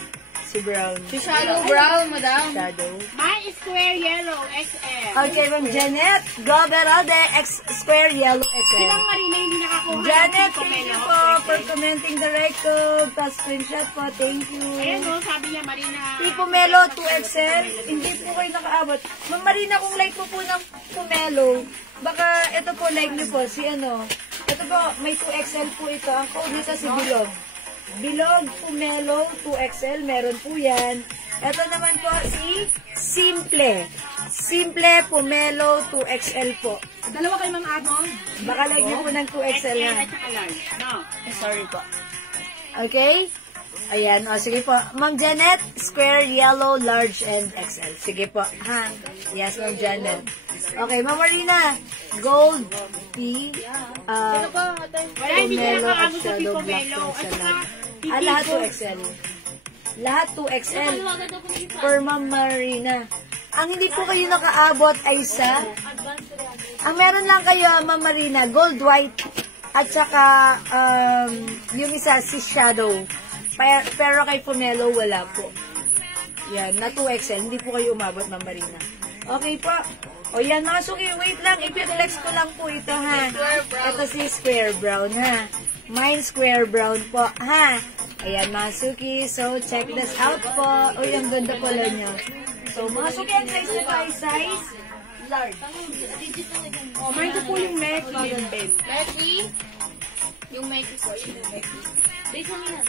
Si Brown. Si shadow brown, madam. Shadow. Mine square yellow XL. Okay, Ma'am Janet. Go Beralde, X square yellow XL. Silang Marina hindi nakakuha. Janet, thank you po for commenting the right code. Tapos screenshot po. Thank you. Ayan o, sabi niya Marina. Pumelo 2XL. Hindi po kayo nakaabot. Ma'am Marina, kung like po ng Pumelo, baka ito po like niyo po. Si ito po, may 2XL po ito. Ang code nito si Bilog. Bilog Pumelo 2XL. Meron po yan. Ito naman po si Simple. Simple Pumelo 2XL po. Dalawa kayo mga adon. Baka like niyo po ng 2XL na. at saka large. No. Sorry po. Okay? Ayan. O, sige po. Ma'am Janet, square, yellow, large, and XL. Sige po. Ha? Yes, Ma'am Janet. Okay, Ma'am Marina. Gold, P, Wala, hindi siya Pumelo, at nakaabot sa shadow black Pipomelo. At XL. saka, Lahat 2XL. Lahat 2XL. For Ma'am Marina. Ang hindi po kayo nakaabot ay sa... Ang meron lang kayo, Ma'am Marina, gold, white, at saka yung isa, si shadow. Pero kay Pumelo, wala po. Yan, na 2XL. Hindi po kayo umabot, Ma'am Marina. Okay po. O yan, mga suki, wait lang. I-flex ko lang po ito, ha. Ito si Square Brown, ha. Mine Square Brown po, ha. Ayan, mga suki. So, check this out po. O, ang ganda pala nyo. So, mga suki, ang size nito ay size large. Oh, mine ko po yung neck. Becky. Yung Becky ko, yung Becky. Base mo yan.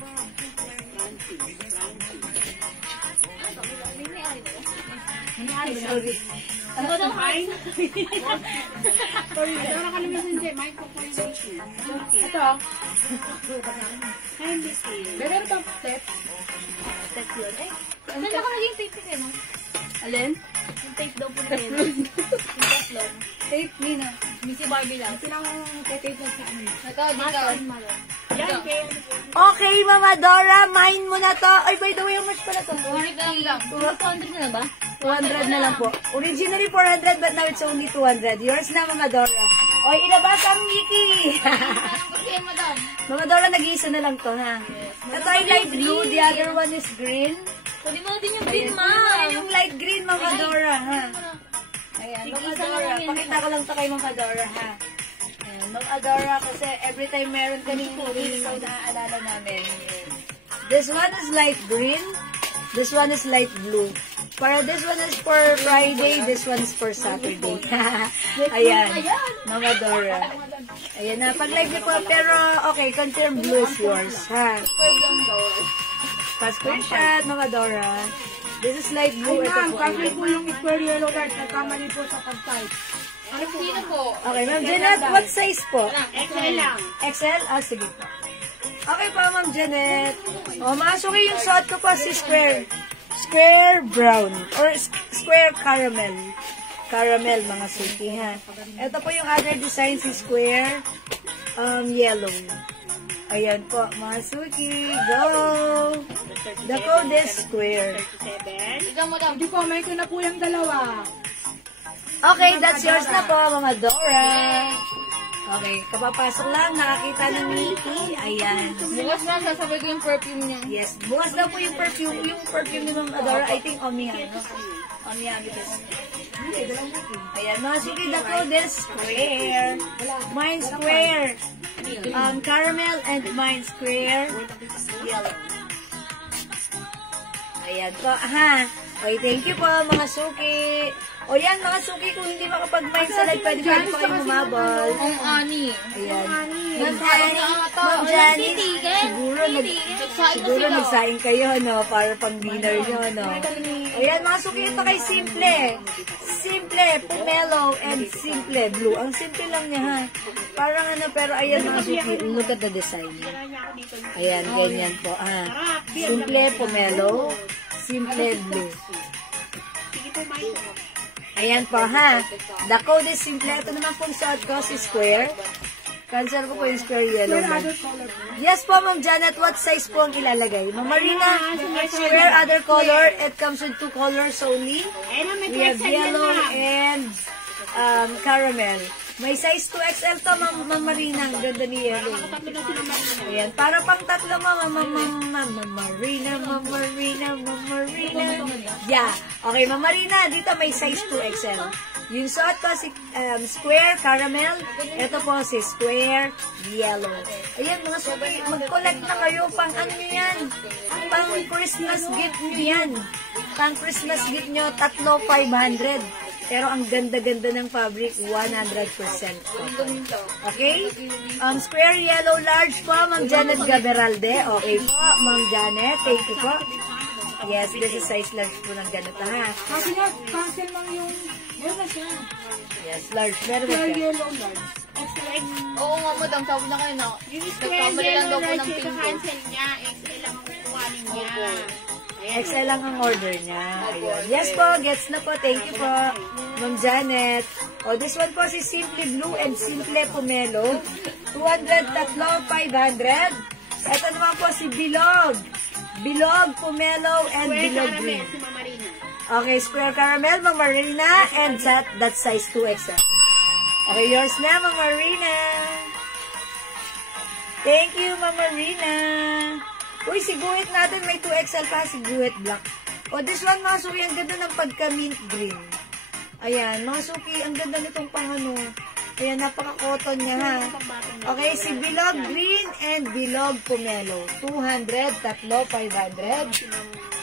Sorry. Ano daw kain? sorry, wala ka naman hindi. Mine ko po yung Becky. Ito. Hindi si. Meron itong step. Step yun. Eh, saan na ka naging tape eh, no? Alin? Yung tape daw po na yun. Yung tatlo. Tape, Nina. Missy Barbie lang. Silang tape na sa amin. Ikaw, dito. Yan, kaya. Okay, Mama Dora, mine mo na to. Ay, by the way, how much pala to? 200 na lang. 200 na ba? 200 na lang po. Originally 400, but now it's only 200. Yours na, Mama Dora. Oy, ilabas ang Mickey! Anong gusto yan, madam? Mama Dora, nag-iisa na lang to, ha? Ito ay light blue, the other one is green. Pwede mo natin yung green, Ayan ma'am. yung light green, Mama Dora, ha? Ayan, Mama Tig-isa Dora. lang yan. Pakita ko lang to kay Mama Dora, ha? Ayan, Mama Dora, kasi every time meron kaming kunin, so naaalala namin. This one is light green. This one is light blue. Para this one is for Friday, this one is for Saturday. Ayan, Mama Dora. Ayan na, pag-like niyo po, pero okay, confirm blue is yours, ha? Pa-screenshot, Mama Dora. This is light blue. Ay, Ito ma'am, po. kasi po yung square yellow guard. Nagkamali po sa pag-type. Sino po? Okay, Ma'am Janet, what size po? XL lang. XL? Ah, sige po. Okay po, Ma'am Janet. O, mga suki, yung suot ko po si square. Square brown. Or square caramel. Caramel, mga suki, ha. Ito po yung other design, si square yellow. Ayan po, mga suki. Go! The code is square. Hindi po, may ko na po yung dalawa. Okay, that's yours na po, mga Dora. Okay, kapapasok lang, nakakita ng Mickey. Ayan. Bukas na, sasabay ko yung perfume niya. Yes, bukas daw po yung perfume ni Ma'am Adora. I think Omiya, no? Omiya, because... Ayan, mga sige na po, this square. Mine square. Caramel and mine square. Yellow. Ayan po, ha? Okay, thank you po, mga suki. O yan, mga suki, kung hindi makapag-mine sa live, pwede po kayo humabol. Ang ani. Ayan. Ma'am Janet, siguro nagsaing kayo, no? Para pang dinner nyo, no? Ayan, mga suki, ito kay Simple. Simple, pomelo, and Simple Blue. Ang simple lang niya, ha? Parang ano, pero ayan, mga suki, look at the design. Ayan, ganyan po, ha? Simple pomelo, Simple Blue. Ayan po, ha? The code is simple. Ito naman pong suot ko, si square. Cancel ko po yung square yellow. Yes po, Ma'am Janet. What size po ang ilalagay? Ma'am Marina, square other color. It comes with 2 colors only. We have yellow and caramel. May size 2XL to, Ma'am Marina. Ang ganda ni yellow. Ayan. Para pang tatlo, Ma'am Marina. Yeah. Okay, Ma'am Marina. Dito may size 2XL. Yung suot ko si square caramel. Ito po si square yellow. Ayan, mga suki. Mag-collect na kayo. Pang ano nyo yan? Pang Christmas gift nyo yan. Pang Christmas gift nyo, 3,500. Pero ang ganda-ganda ng fabric, 100%. Okay? Square yellow large po, Ma'am Janet Gaberalde. Okay po, Ma'am Janet. Thank you po. Yes, this is size large po ng ganito, ha? Kasi nga, cancel lang yung... Meron na siya. Yes, large. Meron na Square siya. yellow large. Oo nga, madam. Sabi na kayo na. Yung square yellow large yung cancel niya. XL lang ang kukuhanin niya. XL lang ang order niya. Ayun. Yes po, gets na po. Thank you po, Ma'am Janet. O, this one po si Simple Blue and Simple Pomelo. 200, 3,500. Ito naman po si Bilog. Bilog, Pomelo, and Bilog Green. Si Mama Marina. Okay, square caramel, Ma'am Marina, and that size 2XL. Okay, yours na, Ma'am Marina. Thank you, Ma'am Marina. Uy, si Guhit natin, may 2XL pa, si Guhit Black. O, this one, mga suki, ang ganda ng pagka-mint green. Ayan, mga suki, ang ganda nitong pang-ano. Ayan, napaka-cotton niya, ha. Okay, si Bilog Green and Bilog Pomelo. 200, 3,500.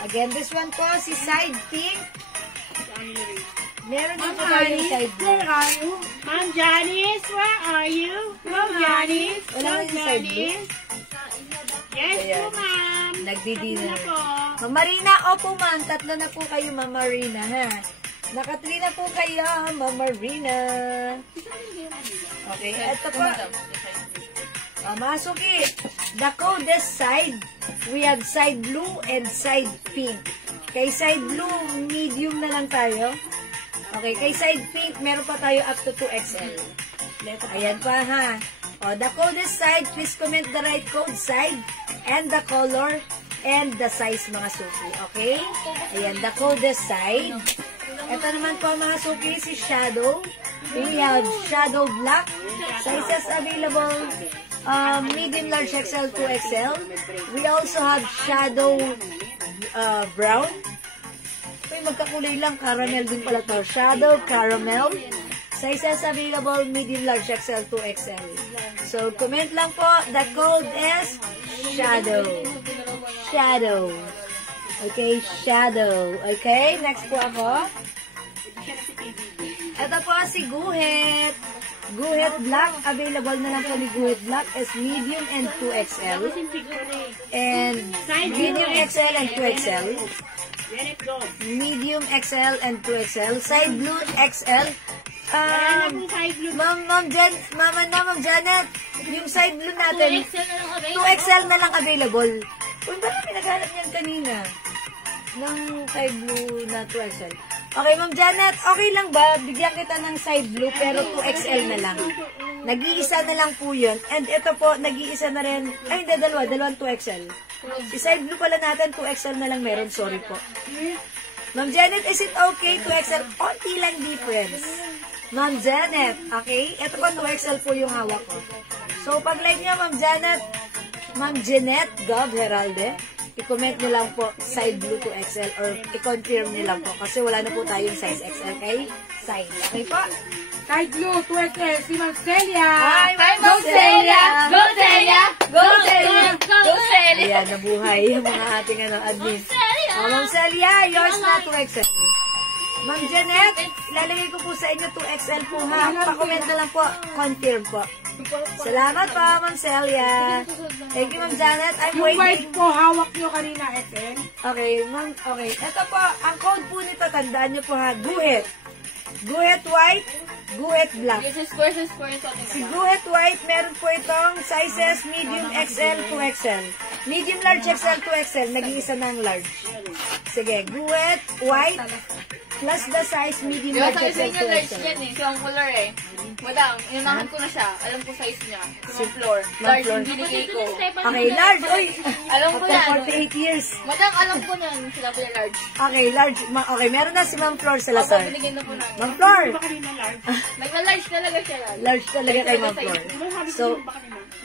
Again, this one po, si Side Pink. Meron din po tayo yung side blue. Where are you? Ma'am Janice, where are you? Ma'am Janice? Wala Ma'am yung side blue? Janice? Yes Ayan. po, ma'am. Nagdi-dinner. Tatlo na po. Ma'am Marina, opo ma'am. 3 na po kayo, Ma'am Marina, ha? Naka-3 na po kayo, Ma'am Marina. Okay, ito po. Masuki. The code is side. We have side blue and side pink. Kay side blue, medium na lang tayo. Okay, kay side pink, meron pa tayo up to 2XL. Ayan pa, ha? O, the code is side. Please comment the right code side and the color and the size, mga suki. Okay? Ayan, the code is side. Ito naman po, mga suki, si Shadow. We have Shadow Black. Sizes available, medium, large, XL, 2XL. We also have Shadow Brown. Uy, magkakulay lang. Caramel din pala to. Shadow Caramel. Sizes available, medium, large, XL, 2XL. So, comment lang po. The code is Shadow. Shadow. Okay, Shadow. Okay, next po ako. Ito po si Guhit. Guhit Black. Available na lang po ni Guhit Black is medium and 2XL. And medium XL and 2XL. Medium XL and 2XL. Side blue XL. Ma'am Janet, yung side blue natin, 2XL na lang available. Uy, ba namin naghanap niyan kanina? Ng side blue na 2XL. Okay, Ma'am Janet, okay lang ba? Bigyan kita ng side blue pero 2XL na lang. Nag-iisa na lang po yun. And ito po, nag-iisa na rin. Ay, hindi, dalawang 2XL. Si side blue pala natin, 2XL na lang meron. Sorry po. Ma'am Janet, is it okay? 2XL, konti lang difference. Ma'am Janet, okay? Ito po, 2XL po yung hawak ko. So, pag-like nyo, Ma'am Janet, Ma'am Jeanette Gab Heralde, i-comment nyo lang po side blue 2XL or i-confirm nyo lang po kasi wala na po tayong size XL kay side. Okay po? Side blue, 2XL, si Ma'am Celia. Hi, Hi, Ma'am Celia! Go, Celia! Go, Celia! Go, Celia! Ayan, nabuhay yung mga ating admin. Ma'am Celia, yours na 2XL. Ma'am Jeanette, ilalagay ko po sa inyo 2XL po ha. Pa-comment na lang po, confirm po. Salamat po, Ma'am Celia. Thank you, Ma'am Janet. I'm Yung white waiting. po, hawak nyo kanina, XL. Okay, Ma'am. Okay. Ito po, ang code po nito, tandaan nyo po ha. Guhit. Guhit white, guhit black. This is square something. Si guhit white, meron po itong sizes medium XL, 2XL. Medium large XL, 2XL. Nag-iisa ng large. Sige, guhit white plus the size medium Diba large sabi sa XL, inyo, large 2XL. yan eh. So, ang color eh. Madam, inunahan ko na siya. Alam ko size niya. Si floor. Ma'am Large Flor. yung binigay ko. Okay, large. Uy! Alam ko yan. After 48 years. Madam, alam ko na yung sinabi niya large. Okay, large. Okay, meron na si Ma'am Flor Opo, Salazar. binigyan na po namin. Ma'am Flor! Nagla-large talaga siya. Large talaga kay Ma'am Flor. So,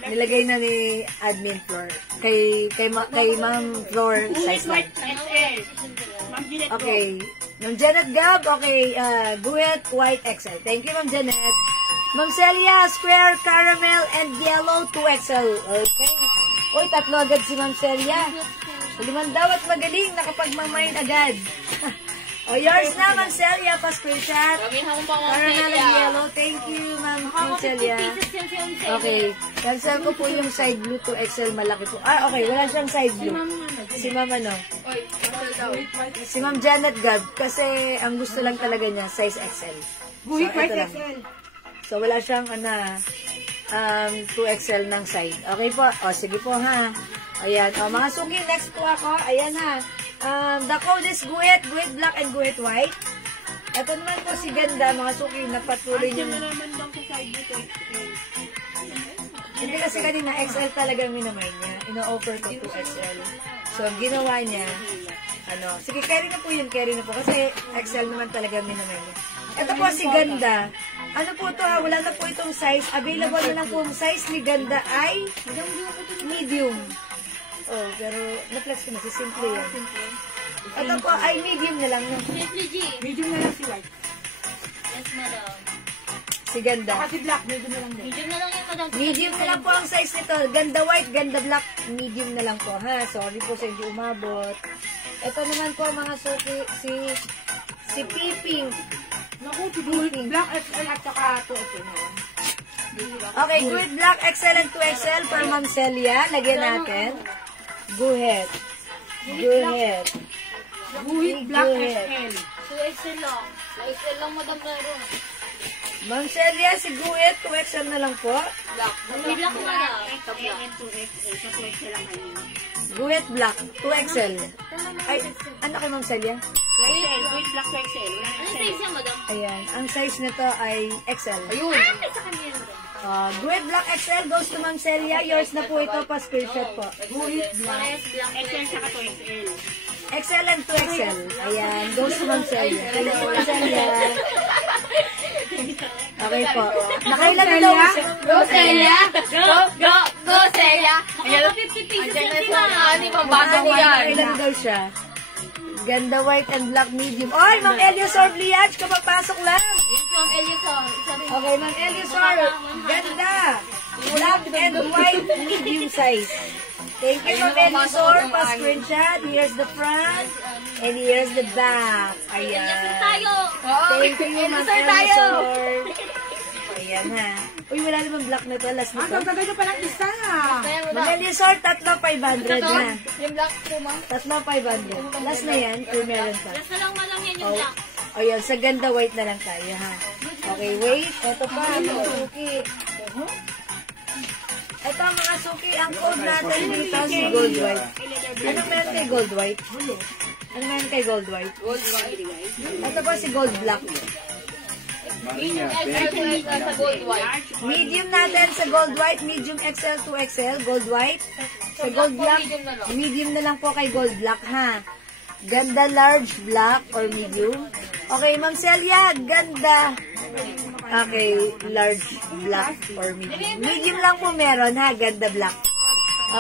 nilagay na ni Admin Flor. Kay Ma'am Flor size lang. XL. Ma'am Jeanette po. Okay. Ma'am Janet Gab, okay, Guhit White XL. Thank you, Ma'am Janet. Ma'am Celia, Square, Caramel, and Yellow 2XL. Okay. Uy, tatlo agad si Ma'am Celia. Liman daw at magaling, nakapagmamain agad. O, yours na, Ma'am Celia, pa-screenshot. Sabihin akong pa mga Caramel and Yellow. Thank you, Ma'am Celia. Okay. Cancel ko po yung side blue 2XL, malaki po. Ah, okay, wala siyang side blue. Si Ma'am ano? Oy, cancel daw. Si Ma'am Janet Gab, kasi ang gusto lang talaga niya, size XL. Guhit So, white ito lang. XL. So, wala siyang, 2XL ng side. Okay po. O, sige po, ha. Ayan. O, mga suki, next po ako. Ayan, ha. The code is guhit black, and guhit white. Ito naman po si Ganda, mga suki, napatuloy niyo. Naman lang sa side nito. Hindi kasi kanina, XL talagang minamay niya. Ino-offer ko 2XL. So, ginawa niya, sige, carry na po yun, carry na po. Kasi XL naman talaga minamay niya. Ito po si Ganda. Ano po ito ha? Wala na po itong size. Available na lang po ang size ni Ganda ay medium. Oh, pero na-flex ko na. Si Simple yan. Ito po ay medium na lang. Medium na lang si white. Yes, madam. Si Ganda. Kasi black, medium na lang din. Medium na lang yan, madam. Medium na lang po ang size nito. Ganda white, Ganda black, medium na lang po. Ha? Sorry po sa hindi umabot. Ito naman po mga suki, si Piping. Naku, si Guhit black XL at saka 2XL na lang. Okay, Guhit black XL and 2XL for Ma'am Celia. Lagyan natin. Guhit. Guhit. Guhit black Guhit. XL. 2XL lang. 2XL lang, madam, meron. Ma'am Celia, si Guhit, 2XL na lang po. Black. May black na lang. XL and 2XL. Sa 2XL lang kanina. Guhit black, 2XL. Ay, ano kay Ma'am Celia? 2XL. Guhit black 2XL. Wala Ano na size yan, madam? Ayan, ang size nito ay XL. Ayun. Sa kanya yan, madam. Guhit black XL goes to Ma'am Celia. Yours na po ito, pa-screenshot po. Guhit black. Parehas black. XL saka 2XL. XL and 2XL. Ayan, goes to Ma'am Celia. Thank you, Ma'am Celia. Okay po. Nakailan na daw siya? Go, Celia! Go, Celia! Ayan, 50 pieces yan si Mama. Ano yung pambago ko yan? Nakailan daw siya? Ganda white and black medium. Oy, Ma'am Eliosor Bliach, kapapasok lang. Yan po ang Eliasol. Okay, Ma'am Eliosor. Ganda. Black and white medium size. Thank you, Ma'am Eliosor. Pa-screenshot. Here's the front. And here's the back. Ayan. Tayo! Thank you, Ma'am Eliosor. Ayan ha. Uy, wala naman black na to. Last na Ang to. gagawin nyo pa lang isa. Ma'am Eliosor, 3,500 na. Yung black po, ma'am. 3,500. Last na yan. Or meron pa. Last na lang, madam, yan yung Oh, black. ayan, sa ganda white na lang tayo ha. Okay, wait. Ito pa, mga suki. Ito mga suki, ang code natin dito si Gold White. Ano meron kay Gold White? Ano meron kay Gold White? Ito po si Gold Black. Medium natin sa Gold White, medium XL to XL, Gold White. Sa Gold Black, medium na lang po kay Gold Black, ha? Ganda large black or medium. Okay, Ma'am Celia, ganda. Okay, large black or medium. Medium lang po meron, ha? Ganda black.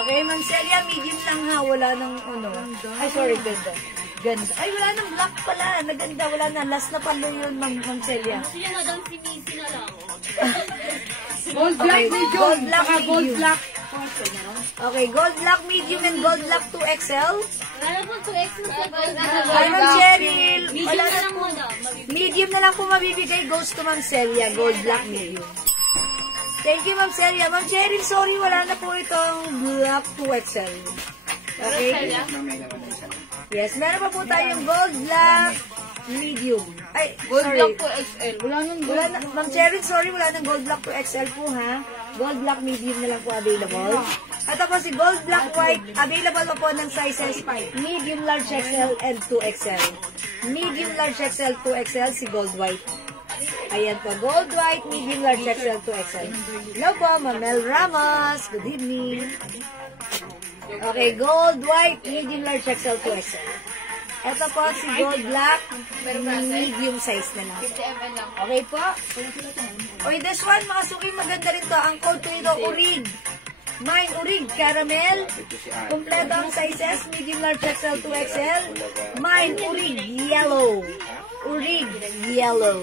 Okay, Ma'am Celia, medium lang, ha? Wala nang ano. Ay, sorry, ganda. Ganda. Ay, wala nang black pala. Naganda, wala na. Last na pala yun, Ma'am Celia. Sila na doon, si Missy na lang. Gold black Okay, medium. gold black Saka gold medium. black. Okay, gold black medium and gold black 2XL. Wala po 2X na sa gold. Ay, Ma'am Cheryl. Medium Wala na na lang po. muna. Medium na lang po mabibigay. Goes to Ma'am Celia. Gold black medium. Thank you, Ma'am Celia. Ma'am Cheryl, sorry, wala na po itong black 2XL. Okay? Yes, meron pa po tayong gold black medium. Ay, sorry. Gold black 2XL. Wala na, Ma'am Cheryl, sorry, wala nang gold black 2XL po, ha? Gold black medium na lang po available. At po si gold black white, available po ng sizes medium, large XL, and 2XL. Medium, large XL, 2XL, si gold white. Ayan po, gold white, medium, large XL, 2XL. Hello po, Mamel Ramos. Good evening. Okay, gold white, medium, large XL, 2XL. Ito po si gold black, medium size na lang. 50 ml lang. Okay po? Okay, this one, mga suki, maganda rin to. Ang code ko ito, Urig. Mine, Urig, caramel. Kompleto ang sizes, medium, large XL, 2XL. Mine, Urig, yellow. Urig, yellow.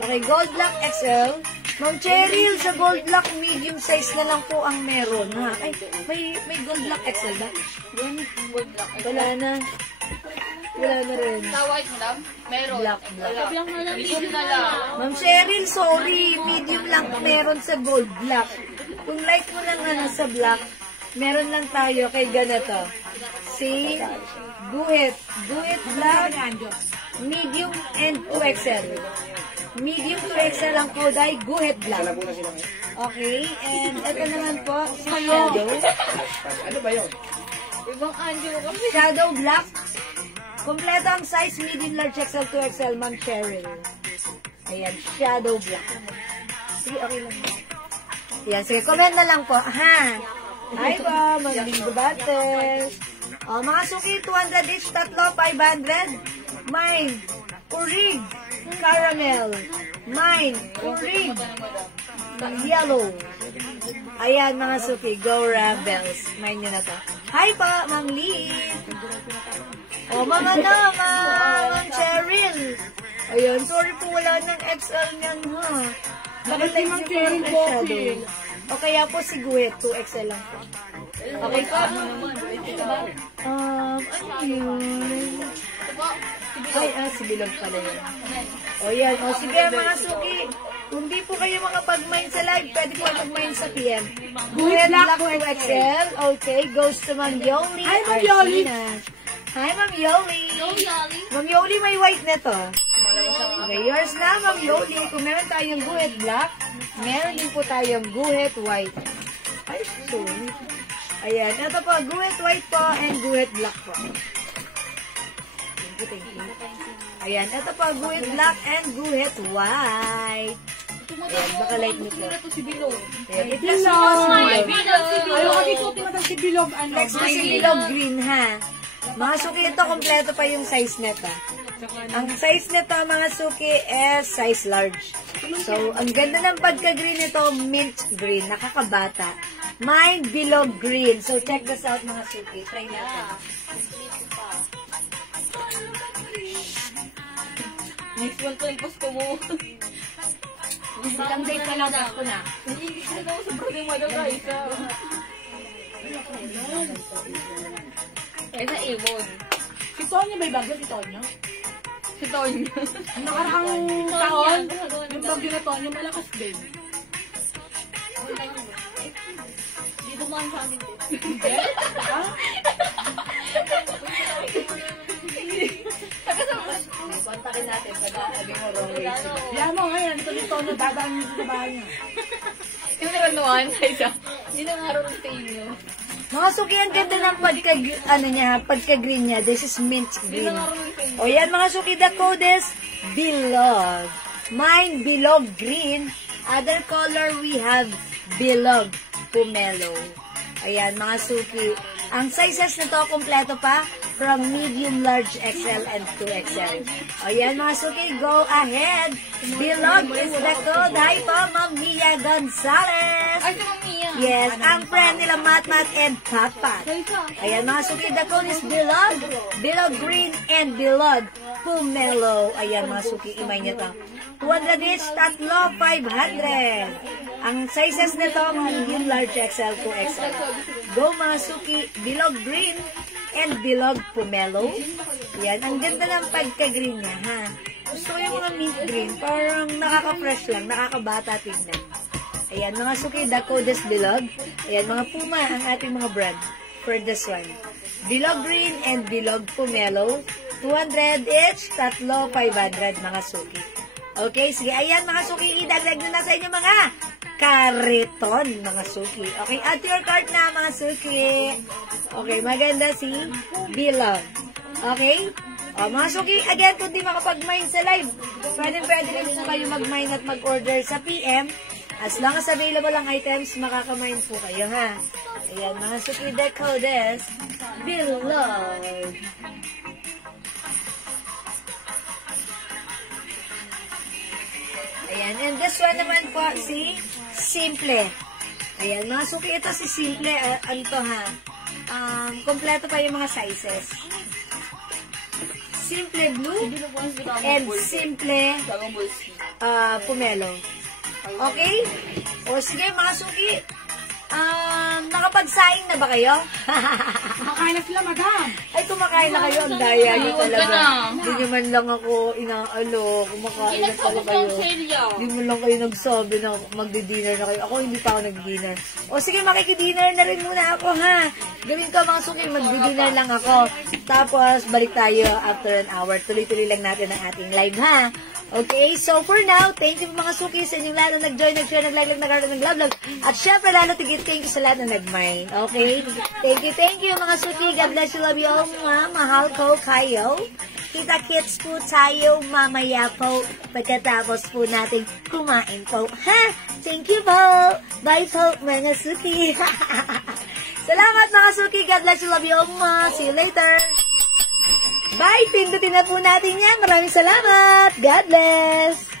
Okay, gold black XL. Ma'am Cheryl, sa gold black, medium size na lang po ang meron, ha? Ay, may gold black XL ba? Gold black. Wala na. Wala na rin. Sa white, madam? Meron. Black. Black na lang. Medium na lang. Ma'am Cheryl, sorry. Medium lang meron sa gold black. Kung like mo lang na sa black, meron lang tayo kay ganito. Si Guhit. Guhit black, medium and 2XL. Medium 2XL ang code ay Guhit black. Okay, and ito naman po, si Shadow. Ano ba yun? Ibang anjo kami. Shadow black. Kompleto ang size, medium, large XL, 2XL, Ma'am Cheryl. Ayan, shadow black. Sige, okay lang. Ayan, sige, comment na lang po. Ha? Hi po, mga linggo batters. O, mga suki, 200 each, tatlo, 500. Mine, Urig, caramel. Mine, Urig, yellow. Ayan, mga suki, go Rebels. Mine nyo na to. Hi po, Ma'am Lee. O, mga Ma'am Cheryl. Ayun, sorry po, wala ng XL niyan, ha? Bakit si Ma'am Cheryl po? O kaya po si Guhit, 2XL lang po. Okay po? Ano yun? Ay, si Bilog pala yun. O yan, o sige mga suki. Kung di po kayo makapag-mine sa live, pwede po mag-mine sa PM. Guhit Black 2XL. Okay, goes to Ma'am Yoli. Hi, Ma'am Yoli. Hi, Ma'am Yoli. Yoli. Ma'am Yoli, may white na to. Okay, yours na, Ma'am Yoli. Kung meron tayong Guhit Black, meron din po tayong Guhit White. Ay, sorry. Ayan, ito po, Guhit White po and Guhit Black po. Thank you. Ayan, ito po, Guhit Black and Guhit White. Ayan, baka light nyo po. Ito si Bilog. Ayan, i-plus mo po si Bilog. Bilog si Ayaw Bilog. kasi suti mo si Bilog. Next po si Bilog Green, ha? Mga suki, ito, kompleto pa yung size nito. Ang size nito, mga suki, is size large. So, ang ganda ng pagka-green nito, mint green, nakakabata. Mine, Bilog Green. So, check this out, mga suki. Try natin. Next one ko yung gusto mo. Isang date ka lang, ko na. Hindi ko na sa problema daw guys. Eh, sa Avon. Si Tonya ba yung bagyo? Si Tonya? Si Tonya. Ang nakaraang taon, yung bagyo na Tonya, malakas din. Hindi dumaan sa amin. Kontakin natin pag sabi mo wrong way. Yan mo ngayon, ito ni Tonya, dadaan niyo sa bahay niya. Yung naranduan, isa. Yun ang araw ng tayo. Mga suki, ang ganda ng pagka-green niya. This is mint green. O yan mga suki, the code is bilog. Mine, bilog green. Other color, we have bilog pomelo. Ayan mga suki. Ang sizes na to, kompleto pa. From medium, large, XL, and 2XL. Ayan mga suki, go ahead. Bilog is the code. Hi po, Ma'am Mia Gonzalez. Ay, ito Mia. Yes, ang friend nila Matmat and Patpat. Ayan mga suki, the code is Bilog, Bilog Green, and Bilog Pomelo. Ayan mga suki, imay niya to. 200 each, tatlo, 500. Ang sizes nito, medium, large, XL, 2XL. Go mga suki, Bilog Green and Bilog Pomelo. Ayan, ang ganda ng pagka-green niya, ha? Gusto ko yung mga mint green, parang nakaka-fresh lang, nakakabata tingnan. Ayan, mga suki, the code is Bilog. Ayan, mga Puma, ang ating mga brand for this one. Bilog Green and Bilog Pomelo. 200 each, tatlo, 500, mga suki. Okay, sige, ayan, mga suki, idagdag na sa inyo mga kariton, mga suki. Okay, add to your cart na, mga suki. Okay, maganda si Bilog. Okay? O, mga suki, again, kung di makapag-mine sa live, pwede rin po kayo mag-mine at mag-order sa PM. As long as available ang items, makakamine po kayo, ha? Ayan, mga suki, the code is Bilog. Ayan, and this one naman po, si Simple. Ayan, mga suki, ito si Simple, ano to ha? Kompleto pa yung mga sizes. Simple Blue and Simple Pomelo. Okay? O sige, mga suki, nakapagsaing na ba kayo? Kumakain na sila, madam. Ay, kumakain na kayo. Ang daya nyo talaga. Hindi naman lang ako kumakain na pala kayo. Hindi mo lang kayo nagsabi na magdi-dinner na kayo. Ako, hindi pa ako nag-dinner. O sige, makikidinner na rin muna ako, ha? Gawin ko mga suki, magdi-dinner lang ako. Tapos, balik tayo after an hour. Tuloy-tuloy lang natin ang ating live, ha? Okay, so for now, thank you mga suki sa inyong lahat na nag-join, nag-share, nag-like, nag-heart, nag-love. At syempre, lalo tigit, thank you sa lahat na nag-mine. Okay? Thank you mga suki. God bless you, love you all. Mahal ko kayo. Kita-kits po tayo mamaya po pagkatapos po natin kumain po. Ha? Thank you po. Bye po, mga suki. Salamat mga suki. God bless you, love you all. See you later. Bye! Pindutin na po natin yan. Maraming salamat. God bless!